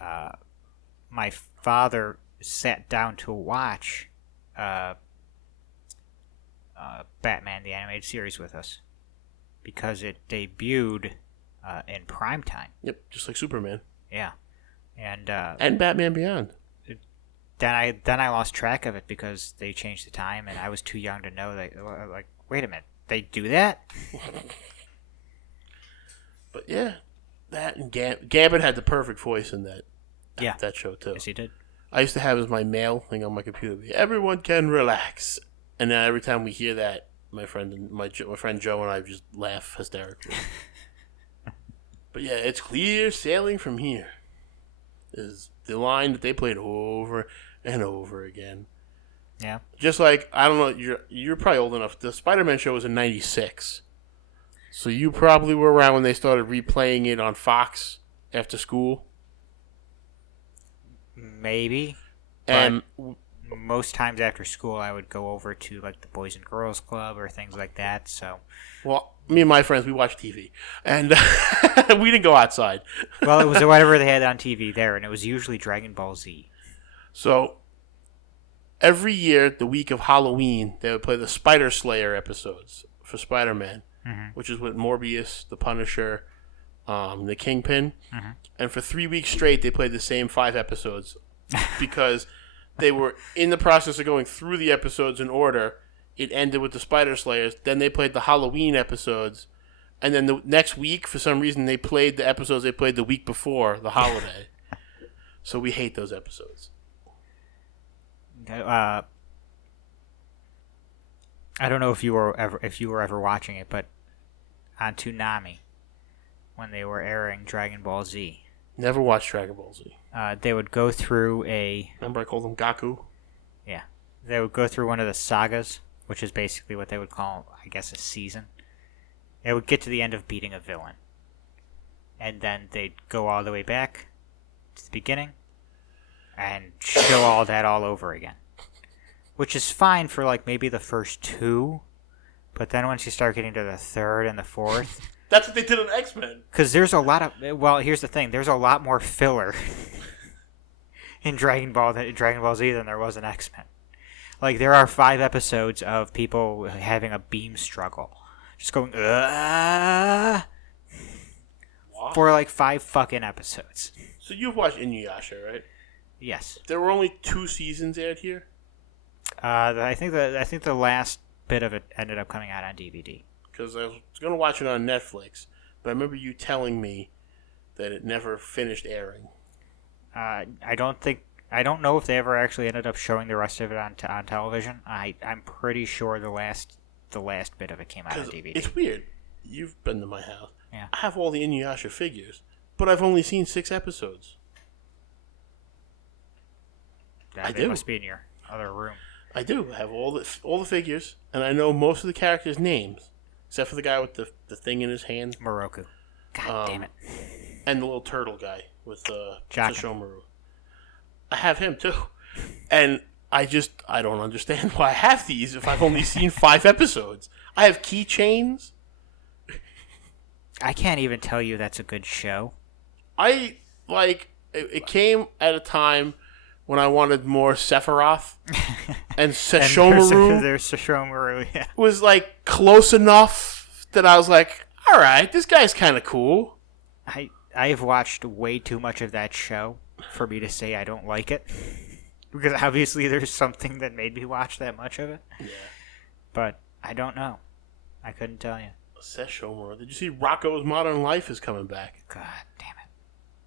my father sat down to watch Batman the Animated Series with us because it debuted in prime time. Yep, just like Superman. Yeah, and Batman Beyond. Then I lost track of it because they changed the time, and I was too young to know that. Like, wait a minute, they do that? But yeah, that and Gambit had the perfect voice in that. Yeah, that show too. Yes, he did. I used to have as my mail thing on my computer. Everyone can relax, and then every time we hear that, my friend Joe and I just laugh hysterically. But yeah, it's clear sailing from here. Is the line that they played over and over again. Yeah. Just like, I don't know, you're probably old enough. The Spider-Man show was in 96. So you probably were around when they started replaying it on Fox after school. Maybe. And most times after school, I would go over to like the Boys and Girls Club or things like that. So, well, me and my friends, we watched TV, and we didn't go outside. Well, it was whatever they had on TV there, and it was usually Dragon Ball Z. So every year, the week of Halloween, they would play the Spider Slayer episodes for Spider-Man, which is with Morbius, the Punisher, the Kingpin, and for 3 weeks straight, they played the same 5 episodes because they were in the process of going through the episodes in order. It ended with the Spider Slayers. Then they played the Halloween episodes. And then the next week, for some reason, they played the episodes they played the week before the holiday. So we hate those episodes. I don't know if you were ever watching it, but on Toonami, when they were airing Dragon Ball Z. Never watched Dragon Ball Z. They would go through Remember I called them Gaku? Yeah. They would go through one of the sagas, which is basically what they would call, I guess, a season. They would get to the end of beating a villain. And then they'd go all the way back to the beginning and show all that all over again. Which is fine for, like, maybe the first 2, But then once you start getting to the third and the fourth, That's what they did on X-Men. because there's a lot of, well, here's the thing: there's a lot more filler in Dragon Ball Z than there was in X-Men. Like, there are 5 episodes of people having a beam struggle, just going for like 5 fucking episodes. So you've watched Inuyasha, right? Yes. There were only 2 seasons aired here. I think the last bit of it ended up coming out on DVD. Because I was going to watch it on Netflix, but I remember you telling me that it never finished airing. I don't know if they ever actually ended up showing the rest of it on television. I'm pretty sure the last bit of it came out on DVD. It's weird. You've been to my house. Yeah. I have all the Inuyasha figures, but I've only seen 6 episodes. I They do. must be in your other room. I do. I have all the figures, and I know most of the characters' names, except for the guy with the thing in his hand. Moroku. God damn it. And the little turtle guy with Jockin. Sesshomaru. I have him too. And I don't understand why I have these if I've only seen 5 episodes. I have keychains. I can't even tell you that's a good show. It came at a time when I wanted more Sephiroth. And Sesshomaru There's Sesshomaru, yeah. was like close enough that I was like, all right, this guy's kind of cool. I've watched way too much of that show for me to say I don't like it. Because obviously there's something that made me watch that much of it. Yeah. But I don't know. I couldn't tell you. Sesshomaru. Did you see Rocko's Modern Life is coming back? God damn it.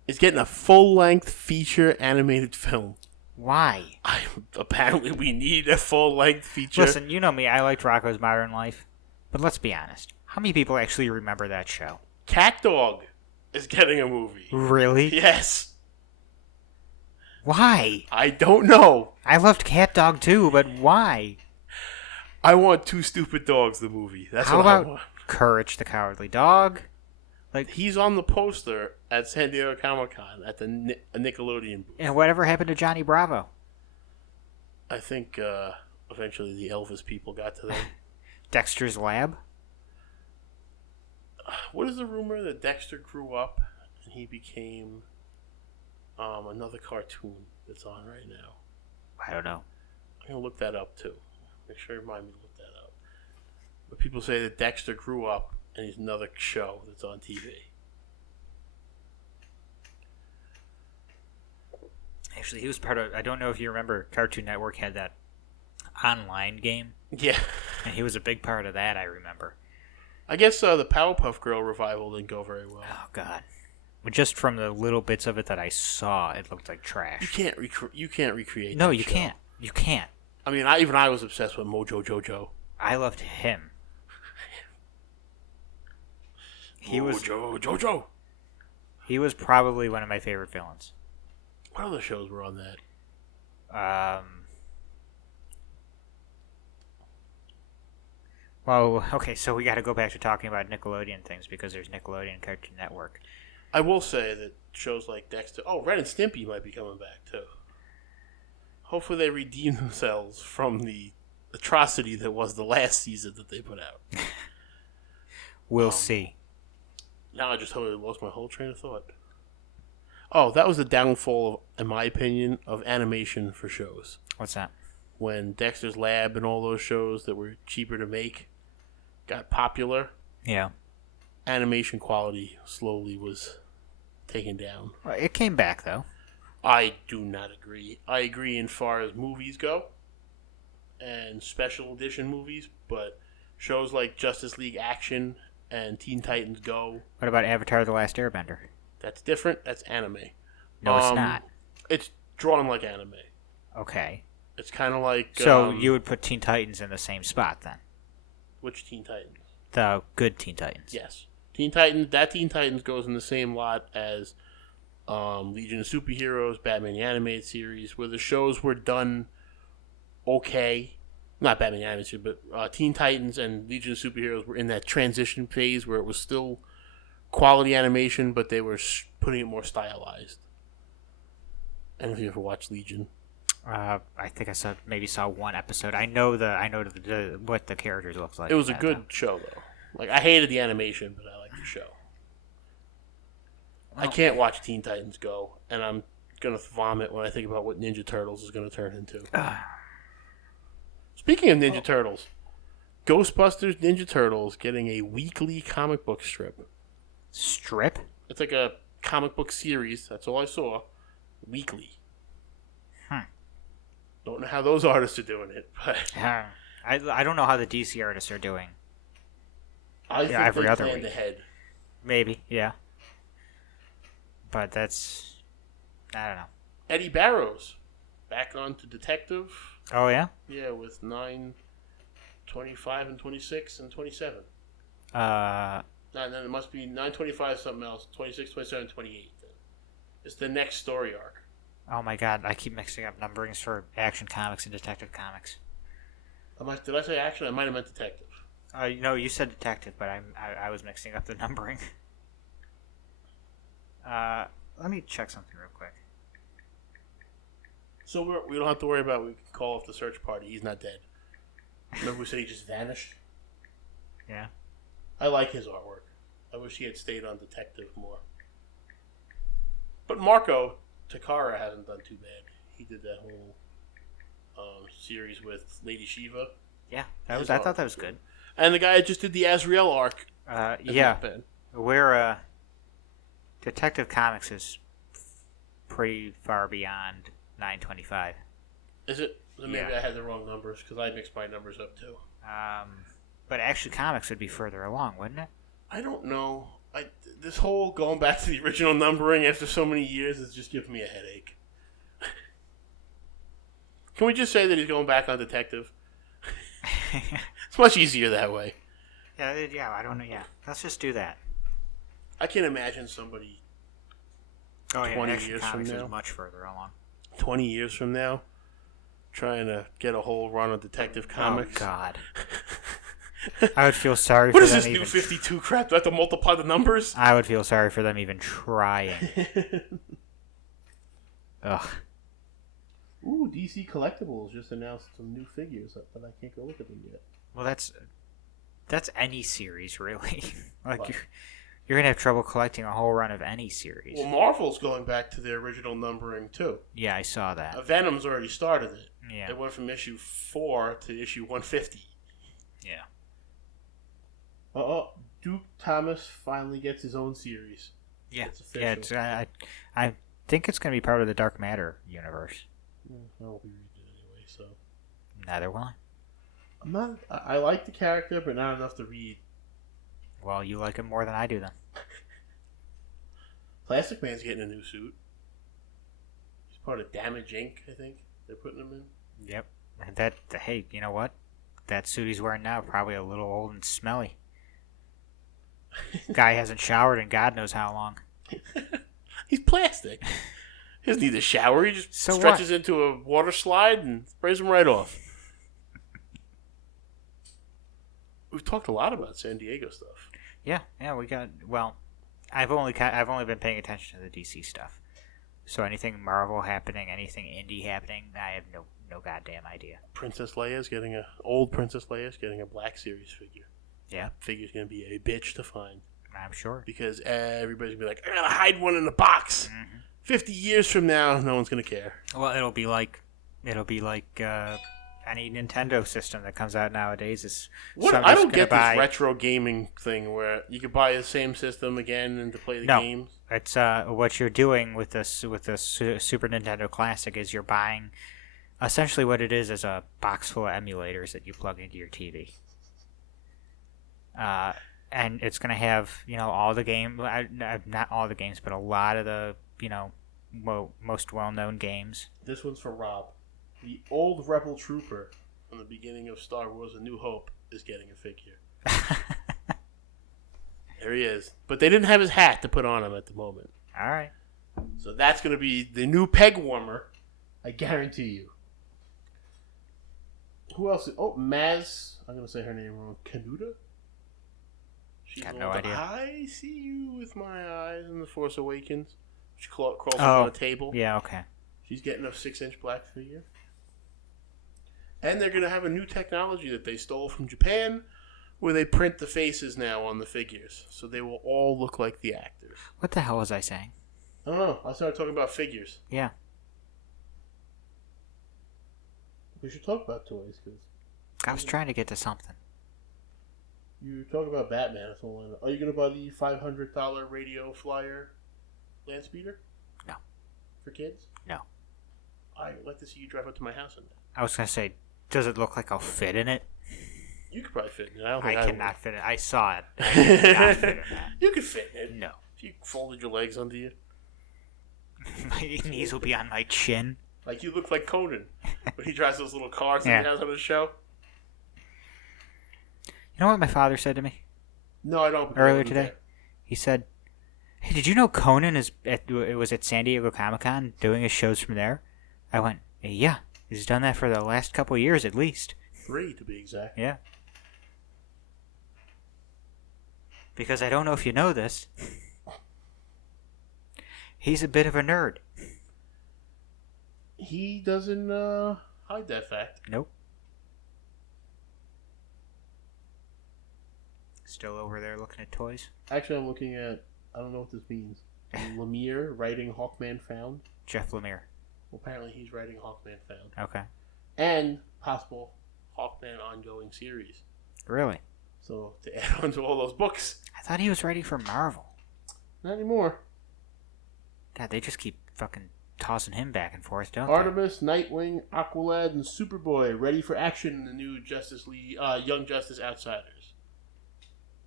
It's getting a full-length feature animated film. Why? Apparently we need a full-length feature. Listen, you know me. I liked Rocko's Modern Life. But let's be honest. How many people actually remember that show? Cat Dog is getting a movie. Really? Yes. Why? I don't know. I loved Cat Dog too, but why? I want Two Stupid Dogs, the movie. That's How what I about want. Courage the Cowardly Dog? He's on the poster at San Diego Comic-Con at the Nickelodeon booth. And whatever happened to Johnny Bravo? I think eventually the Elvis people got to them. Dexter's Lab? What is the rumor that Dexter grew up and he became another cartoon that's on right now? I don't know. I'm going to look that up too. Make sure you remind me to look that up. But people say that Dexter grew up and he's another show that's on TV. Actually, he was part of... I don't know if you remember, Cartoon Network had that online game. Yeah. And he was a big part of that, I remember. I guess the Powerpuff Girl revival didn't go very well. Oh, God. But just from the little bits of it that I saw, it looked like You trash. can't recreate No, that you show. can't. You can't. I mean, I was obsessed with Mojo Jojo. I loved him. Mojo Jojo. He was probably one of my favorite villains. What other shows were on that? Well, okay, so we got to go back to talking about Nickelodeon things because there's Nickelodeon and Cartoon Network. I will say that shows like Dexter... Oh, Ren and Stimpy might be coming back, too. Hopefully they redeem themselves from the atrocity that was the last season that they put out. We'll see. Now I just totally lost my whole train of thought. Oh, that was the downfall, in my opinion, of animation for shows. What's that? When Dexter's Lab and all those shows that were cheaper to make got popular, Yeah. animation quality slowly was taken down. Well, it came back, though. I do not agree. I agree in far as movies go and special edition movies, but shows like Justice League Action and Teen Titans Go, What about Avatar The Last Airbender? that's different. That's anime. No, it's not. It's drawn like anime. Okay. It's kind of like... So you would put Teen Titans in the same spot, then? Which Teen Titans? The good Teen Titans. Yes. Teen Titans goes in the same lot as Legion of Superheroes, Batman the Animated Series, where the shows were done okay. Not Batman the Animated Series, but Teen Titans and Legion of Superheroes were in that transition phase where it was still quality animation, but they were putting it more stylized. I don't know if you ever watched Legion. I think I saw one episode. I know what the characters look like. It was a good show though. Like I hated the animation, but I liked the show. I can't watch Teen Titans Go, and I'm gonna vomit when I think about what Ninja Turtles is gonna turn into. Speaking of Ninja Turtles, Ghostbusters Ninja Turtles getting a weekly comic book strip. Strip? It's like a comic book series. That's all I saw. Weekly. Don't know how those artists are doing it, but I don't know how the DC artists are doing. I think every they other planned week. ahead. Maybe, yeah. But I don't know. Eddie Barrows back on to Detective. Oh yeah. Yeah, with 9, 25, and 26 and 27. Uh. And then it must be 925 something else. 26, 27, 28. Then. It's the next story arc. Oh my god, I keep mixing up numberings for Action Comics and Detective Comics. Did I say Action? I might have meant Detective. No, you said Detective, but I was mixing up the numbering. Let me check something real quick. So we don't have to worry about. We can call off the search party. He's not dead. Remember we said he just vanished? Yeah. I like his artwork. I wish he had stayed on Detective more. But Marco Takara hasn't done too bad. He did that whole series with Lady Shiva. Yeah, I thought that was good. And the guy that just did the Azrael arc. Yeah. Where Detective Comics is pretty far beyond 925. Is it? Maybe Yeah. I had the wrong numbers because I mixed my numbers up too. But Action Comics would be further along, wouldn't it? I don't know. This whole going back to the original numbering after so many years is just giving me a headache. Can we just say that he's going back on Detective? It's much easier that way. Yeah, I don't know. Yeah, let's just do that. I can't imagine somebody 20 Action years Comics from now. is much further along. 20 years from now trying to get a whole run on Detective Comics. Oh, God. I would feel sorry What for is them this even... new 52 crap? Do I have to multiply the numbers? I would feel sorry for them even trying. Ugh. Ooh, DC Collectibles just announced some new figures, but I can't go look at them yet. Well, that's any series, really. Like, What? you're going to have trouble collecting a whole run of any series. Well, Marvel's going back to their original numbering, too. Yeah, I saw that. Venom's already started it. Yeah. It went from issue 4 to issue 150. Yeah. Duke Thomas finally gets his own series. Yeah. It's official. Yeah, I think it's going to be part of the Dark Matter universe. I won't be reading it anyway, so. Neither will I. I like the character, but not enough to read. Well, you like it more than I do, then. Plastic Man's getting a new suit. He's part of Damage Inc., I think. They're putting him in. Yep. Hey, you know what? That suit he's wearing now probably a little old and smelly. Guy hasn't showered in God knows how long. He's plastic. He doesn't need a shower. He just So stretches into a water slide and sprays him right off. We've talked a lot about San Diego stuff. Yeah, we got. Well, I've only been paying attention to the DC stuff. So anything Marvel happening, anything indie happening, I have no goddamn idea. Princess Leia's getting a Black Series figure. Yeah, Figure's gonna be a bitch to find I'm sure. because everybody's gonna be like, I gotta hide one in the box. 50 years from now, no one's gonna care. Well, it'll be like any Nintendo system that comes out nowadays is. I don't get this retro gaming thing where you could buy the same system again and to play the games. It's what you're doing with this Super Nintendo Classic is you're buying. Essentially, what it is a box full of emulators that you plug into your TV. And it's going to have, all the games, not all the games, but a lot of the, most well-known games. This one's for Rob. The old Rebel Trooper from the beginning of Star Wars A New Hope is getting a figure. There he is. But they didn't have his hat to put on him at the moment. All right. So that's going to be the new peg warmer. I guarantee you. Who else? Maz. I'm going to say her name wrong. Kanuta? She's Got no idea. I see you with my eyes in The Force Awakens. She crawls up on a table. Yeah, okay. She's getting a 6-inch black figure. And they're going to have a new technology that they stole from Japan where they print the faces now on the figures. So they will all look like the actors. What the hell was I saying? I don't know. I started talking about figures. Yeah. We should talk about toys. Cause I was trying to get to something. you talk about Batman. That's all I know. Are you going to buy the $500 radio flyer land speeder? No. For kids? No. I'd like to see you drive up to my house in that. I was going to say, does it look like I'll fit in it? You could probably fit in it. I don't think I I cannot would. fit it. I saw it. I cannot fit in that. You could fit in it. No. If you folded your legs under you. My knees will be on my chin. Like you look like Conan when he drives those little cars that Yeah. he has on his show. You know what my father said to me No, I don't. earlier today? He said, "Hey, did you know Conan was at San Diego Comic-Con doing his shows from there?" I went, "Yeah, he's done that for the last couple of years at least." 3 to be exact. Yeah. Because I don't know if you know this, he's a bit of a nerd. He doesn't hide that fact. Nope. Still over there looking at toys. Actually, I'm looking at. I don't know what this means. Lemire writing Hawkman Found. Jeff Lemire. Well, apparently he's writing Hawkman Found. Okay. And possible Hawkman ongoing series. Really? So to add on to all those books. I thought he was writing for Marvel. Not anymore. God, they just keep fucking tossing him back and forth, don't Artemis, Nightwing, Aqualad, and Superboy ready for action in the new Justice League, Young Justice Outsiders.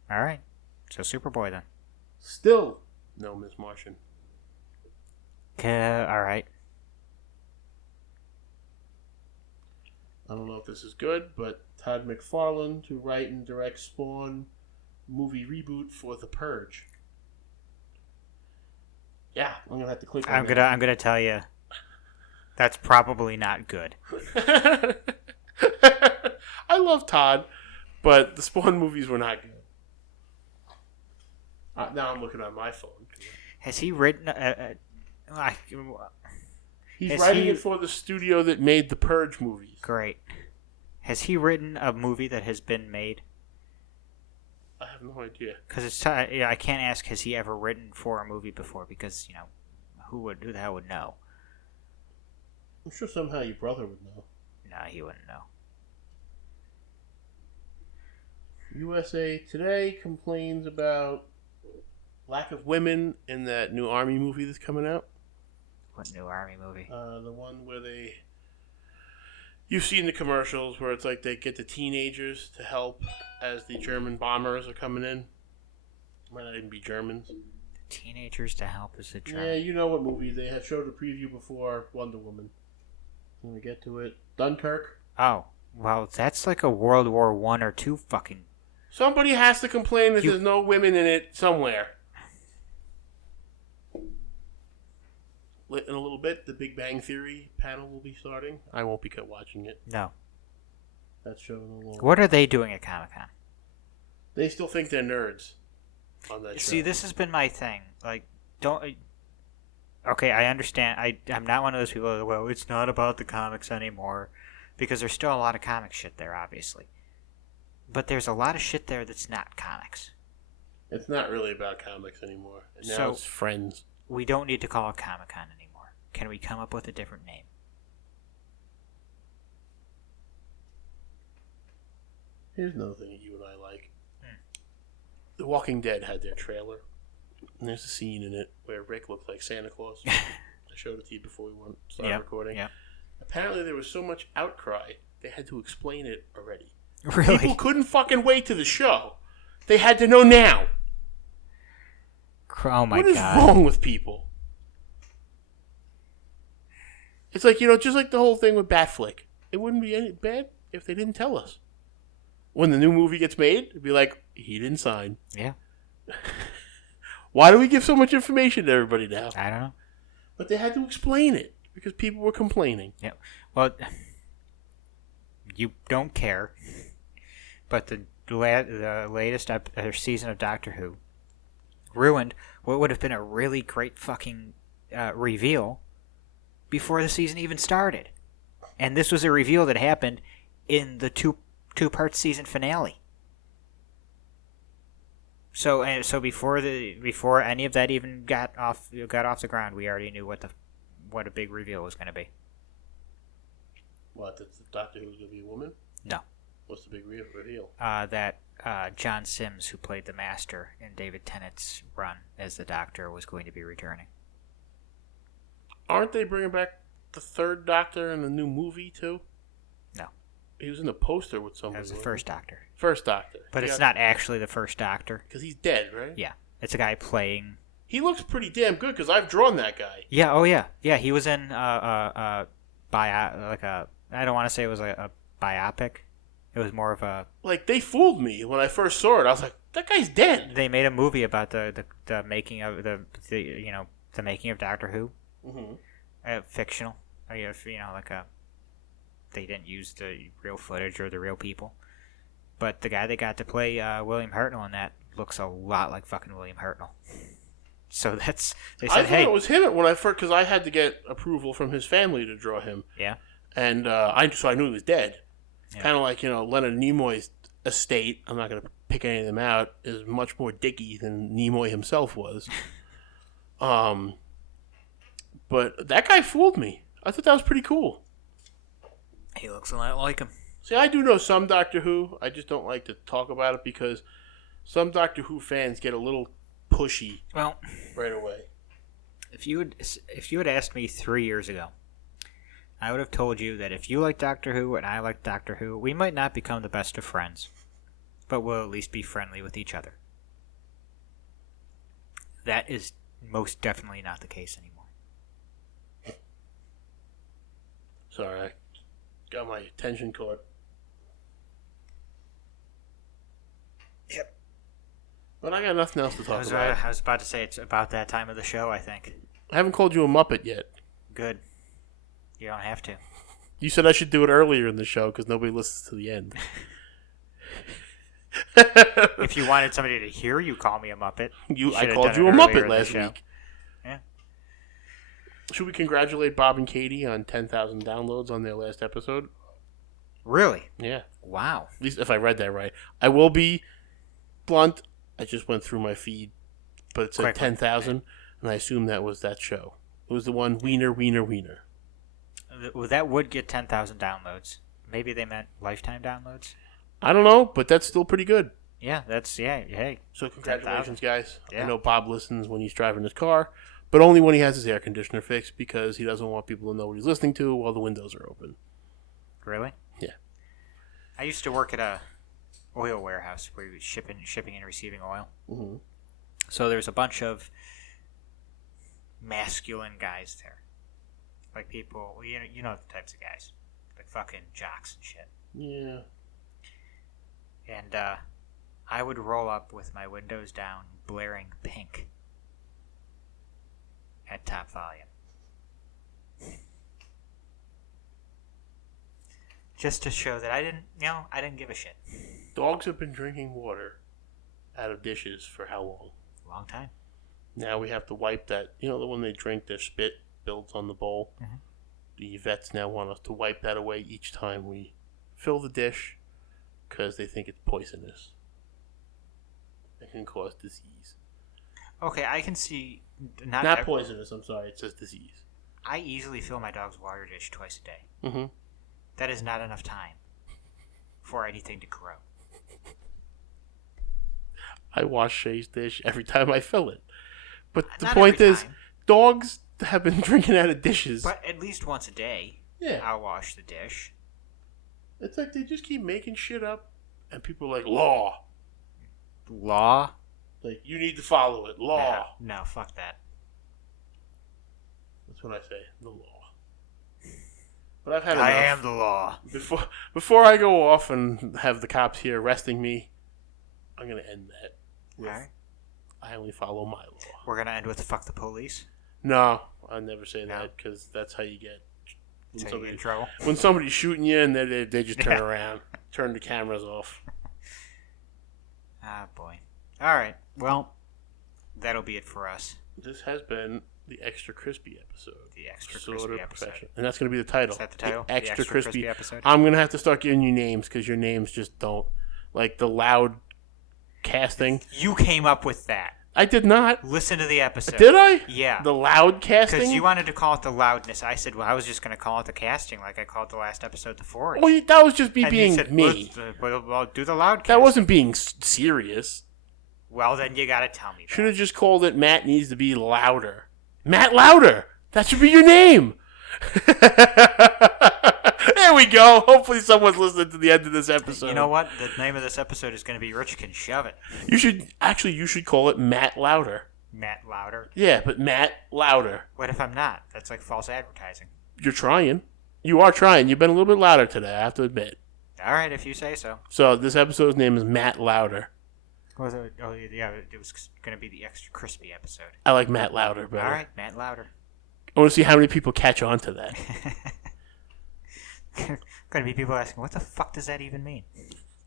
they? All right. So Superboy then. Still no Miss Martian. All right. I don't know if this is good, but Todd McFarlane to write and direct Spawn movie reboot for The Purge. Yeah, I'm gonna have to click on I'm gonna tell you, that's probably not good. I love Todd, but the Spawn movies were not good. Now I'm looking on my phone. Has he written? He's Has writing he- it for the studio that made the Purge movies. Great. Has he written a movie that has been made? I have no idea. Because I can't ask has he ever written for a movie before because who the hell would know? I'm sure somehow your brother would know. No, he wouldn't know. USA Today complains about lack of women in that new Army movie that's coming out. What new Army movie? The one where you've seen the commercials where it's like they get the teenagers to help as the German bombers are coming in. Might not even be Germans. Teenagers to help as a German. Yeah, you know what movie. They had showed a preview before Wonder Woman. I'm going to get to it. Dunkirk. Oh, well, that's like a World War I or II fucking... Somebody has to complain that there's no women in it somewhere. In a little bit, the Big Bang Theory panel will be starting. I won't be watching it. No. That's show no longer. What are they doing at Comic-Con? They still think they're nerds on that show. See, this has been my thing. Like, don't... Okay, I understand. I'm not one of those people that, well, it's not about the comics anymore. Because there's still a lot of comic shit there, obviously. But there's a lot of shit there that's not comics. It's not really about comics anymore. Now So- it's Friends. We don't need to call it Comic-Con anymore. Can we come up with a different name? Here's another thing that you and I like. The Walking Dead had their trailer. And there's a scene in it where Rick looked like Santa Claus. I showed it to you before we started recording. Yeah. Apparently there was so much outcry, they had to explain it already. Really? People couldn't fucking wait to the show. They had to know now. Oh my What is god. wrong with people? It's like, just like the whole thing with Batflick. It wouldn't be any bad if they didn't tell us. When the new movie gets made, it'd be like, he didn't sign. Yeah. Why do we give so much information to everybody now? I don't know. But they had to explain it because people were complaining. Yeah. Well, you don't care. But the latest season of Doctor Who ruined what would have been a really great fucking reveal before the season even started. And this was a reveal that happened in the two-part season finale. So before any of that even got off the ground, we already knew what a big reveal was going to be. What? That the Doctor Who was going to be a woman? No. What's the big reveal? That John Sims, who played the Master in David Tennant's run as the Doctor, was going to be returning. Aren't they bringing back the third Doctor in the new movie too? No. He was in the poster with somebody. That was the first Doctor. First Doctor. But it's not actually the first Doctor. Because he's dead, right? Yeah. It's a guy playing... He looks pretty damn good because I've drawn that guy. Yeah, oh yeah. Yeah, he was in I don't want to say it was a biopic. It was more of a... Like, they fooled me when I first saw it. I was like, that guy's dead. They made a movie about the making of the making of Doctor Who. Mm-hmm. Fictional. They didn't use the real footage or the real people. But the guy they got to play William Hartnell in that looks a lot like fucking William Hartnell. So they said, I thought it was him when I first, because I had to get approval from his family to draw him. Yeah. And so I knew he was dead. Yeah. Kind of like, Leonard Nimoy's estate, I'm not going to pick any of them out, is much more dicky than Nimoy himself was. But that guy fooled me. I thought that was pretty cool. He looks a lot like him. See, I do know some Doctor Who. I just don't like to talk about it because some Doctor Who fans get a little pushy right away. If you had asked me 3 years ago, I would have told you that if you like Doctor Who and I like Doctor Who, we might not become the best of friends, but we'll at least be friendly with each other. That is most definitely not the case anymore. Sorry, I got my attention caught. Yep. But I got nothing else to talk about. I was about to say it's about that time of the show, I think. I haven't called you a Muppet yet. Good. You don't have to. You said I should do it earlier in the show because nobody listens to the end. If you wanted somebody to hear you call me a Muppet, I called you a Muppet last week. Yeah. Should we congratulate Bob and Katie on 10,000 downloads on their last episode? Really? Yeah. Wow. At least if I read that right. I will be blunt. I just went through my feed, but it said 10,000, and I assume that was that show. It was the one Wiener, Wiener, Wiener. Well, that would get 10,000 downloads. Maybe they meant lifetime downloads? I don't know, but that's still pretty good. Yeah, hey. So congratulations, 10,000. guys. Yeah. I know Bob listens when he's driving his car, but only when he has his air conditioner fixed because he doesn't want people to know what he's listening to while the windows are open. Really? Yeah. I used to work at a oil warehouse where we were shipping and receiving oil. Mm-hmm. So there's a bunch of masculine guys there. Like people, you know the types of guys. Like fucking jocks and shit. Yeah. And I would roll up with my windows down, blaring Pink at top volume. Just to show that I didn't give a shit. Dogs have been drinking water out of dishes for how long? Long time. Now we have to wipe that. When they drink, their spit builds on the bowl. Mm-hmm. The vets now want us to wipe that away each time we fill the dish because they think it's poisonous. It can cause disease. Okay, I can see... Not poisonous, I'm sorry. It says disease. I easily fill my dog's water dish twice a day. Mm-hmm. That is not enough time for anything to grow. I wash Shay's dish every time I fill it. But the not point is, time. Dogs have been drinking out of dishes. But at least once a day, I'll wash the dish. It's like they just keep making shit up, and people are like, law. Law? Like, you need to follow it. Law. No, fuck that. That's what I say. The law. But I've had enough. I am the law. Before I go off and have the cops here arresting me, I'm going to end that. All right. I only follow my law. We're going to end with fuck the police? No, I never say that because that's how you get in trouble. When somebody's shooting you and they just turn around, turn the cameras off. Ah, boy. All right. Well, that'll be it for us. This has been The Extra Crispy episode. The Extra Sort Crispy of episode. Professional. And that's going to be the title. Is that the title? The Extra Crispy episode? I'm going to have to start giving you names because your names just don't. Like the loud casting. You came up with that. I did not. Listen to the episode. Did I? Yeah. The loud casting? Because you wanted to call it the loudness. I said, well, I was just going to call it the casting like I called the last episode the forest. Well, that was just me and being you said, me. Well, do the loud casting. That wasn't being serious. Well, then you got to tell me that. Should have just called it Matt Needs to Be Louder. Matt Louder! That should be your name! There we go. Hopefully someone's listening to the end of this episode. You know what? The name of this episode is going to be Rich Can Shove It. You should call it Matt Louder. Matt Louder? Yeah, but Matt Louder. What if I'm not? That's like false advertising. You're trying. You are trying. You've been a little bit louder today, I have to admit. All right, if you say so. So this episode's name is Matt Louder. Oh, yeah, it was going to be the Extra Crispy episode. I like Matt Louder better. All right, Matt Louder. I want to see how many people catch on to that. Going to be people asking, what the fuck does that even mean?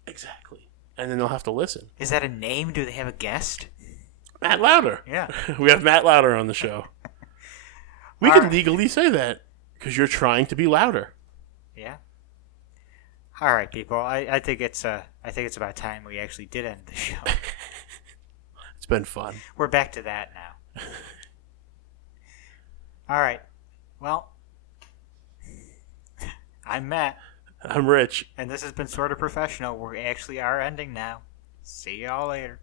Exactly. And then they'll have to listen. Is that a name? Do they have a guest? Matt Louder. Yeah. We have Matt Louder on the show. We can legally say that because you're trying to be louder. Yeah. All right, people. I think it's about time we actually did end the show. It's been fun. We're back to that now. All right. Well, I'm Matt. I'm Rich. And this has been Sort of Professional. We actually are ending now. See y'all later.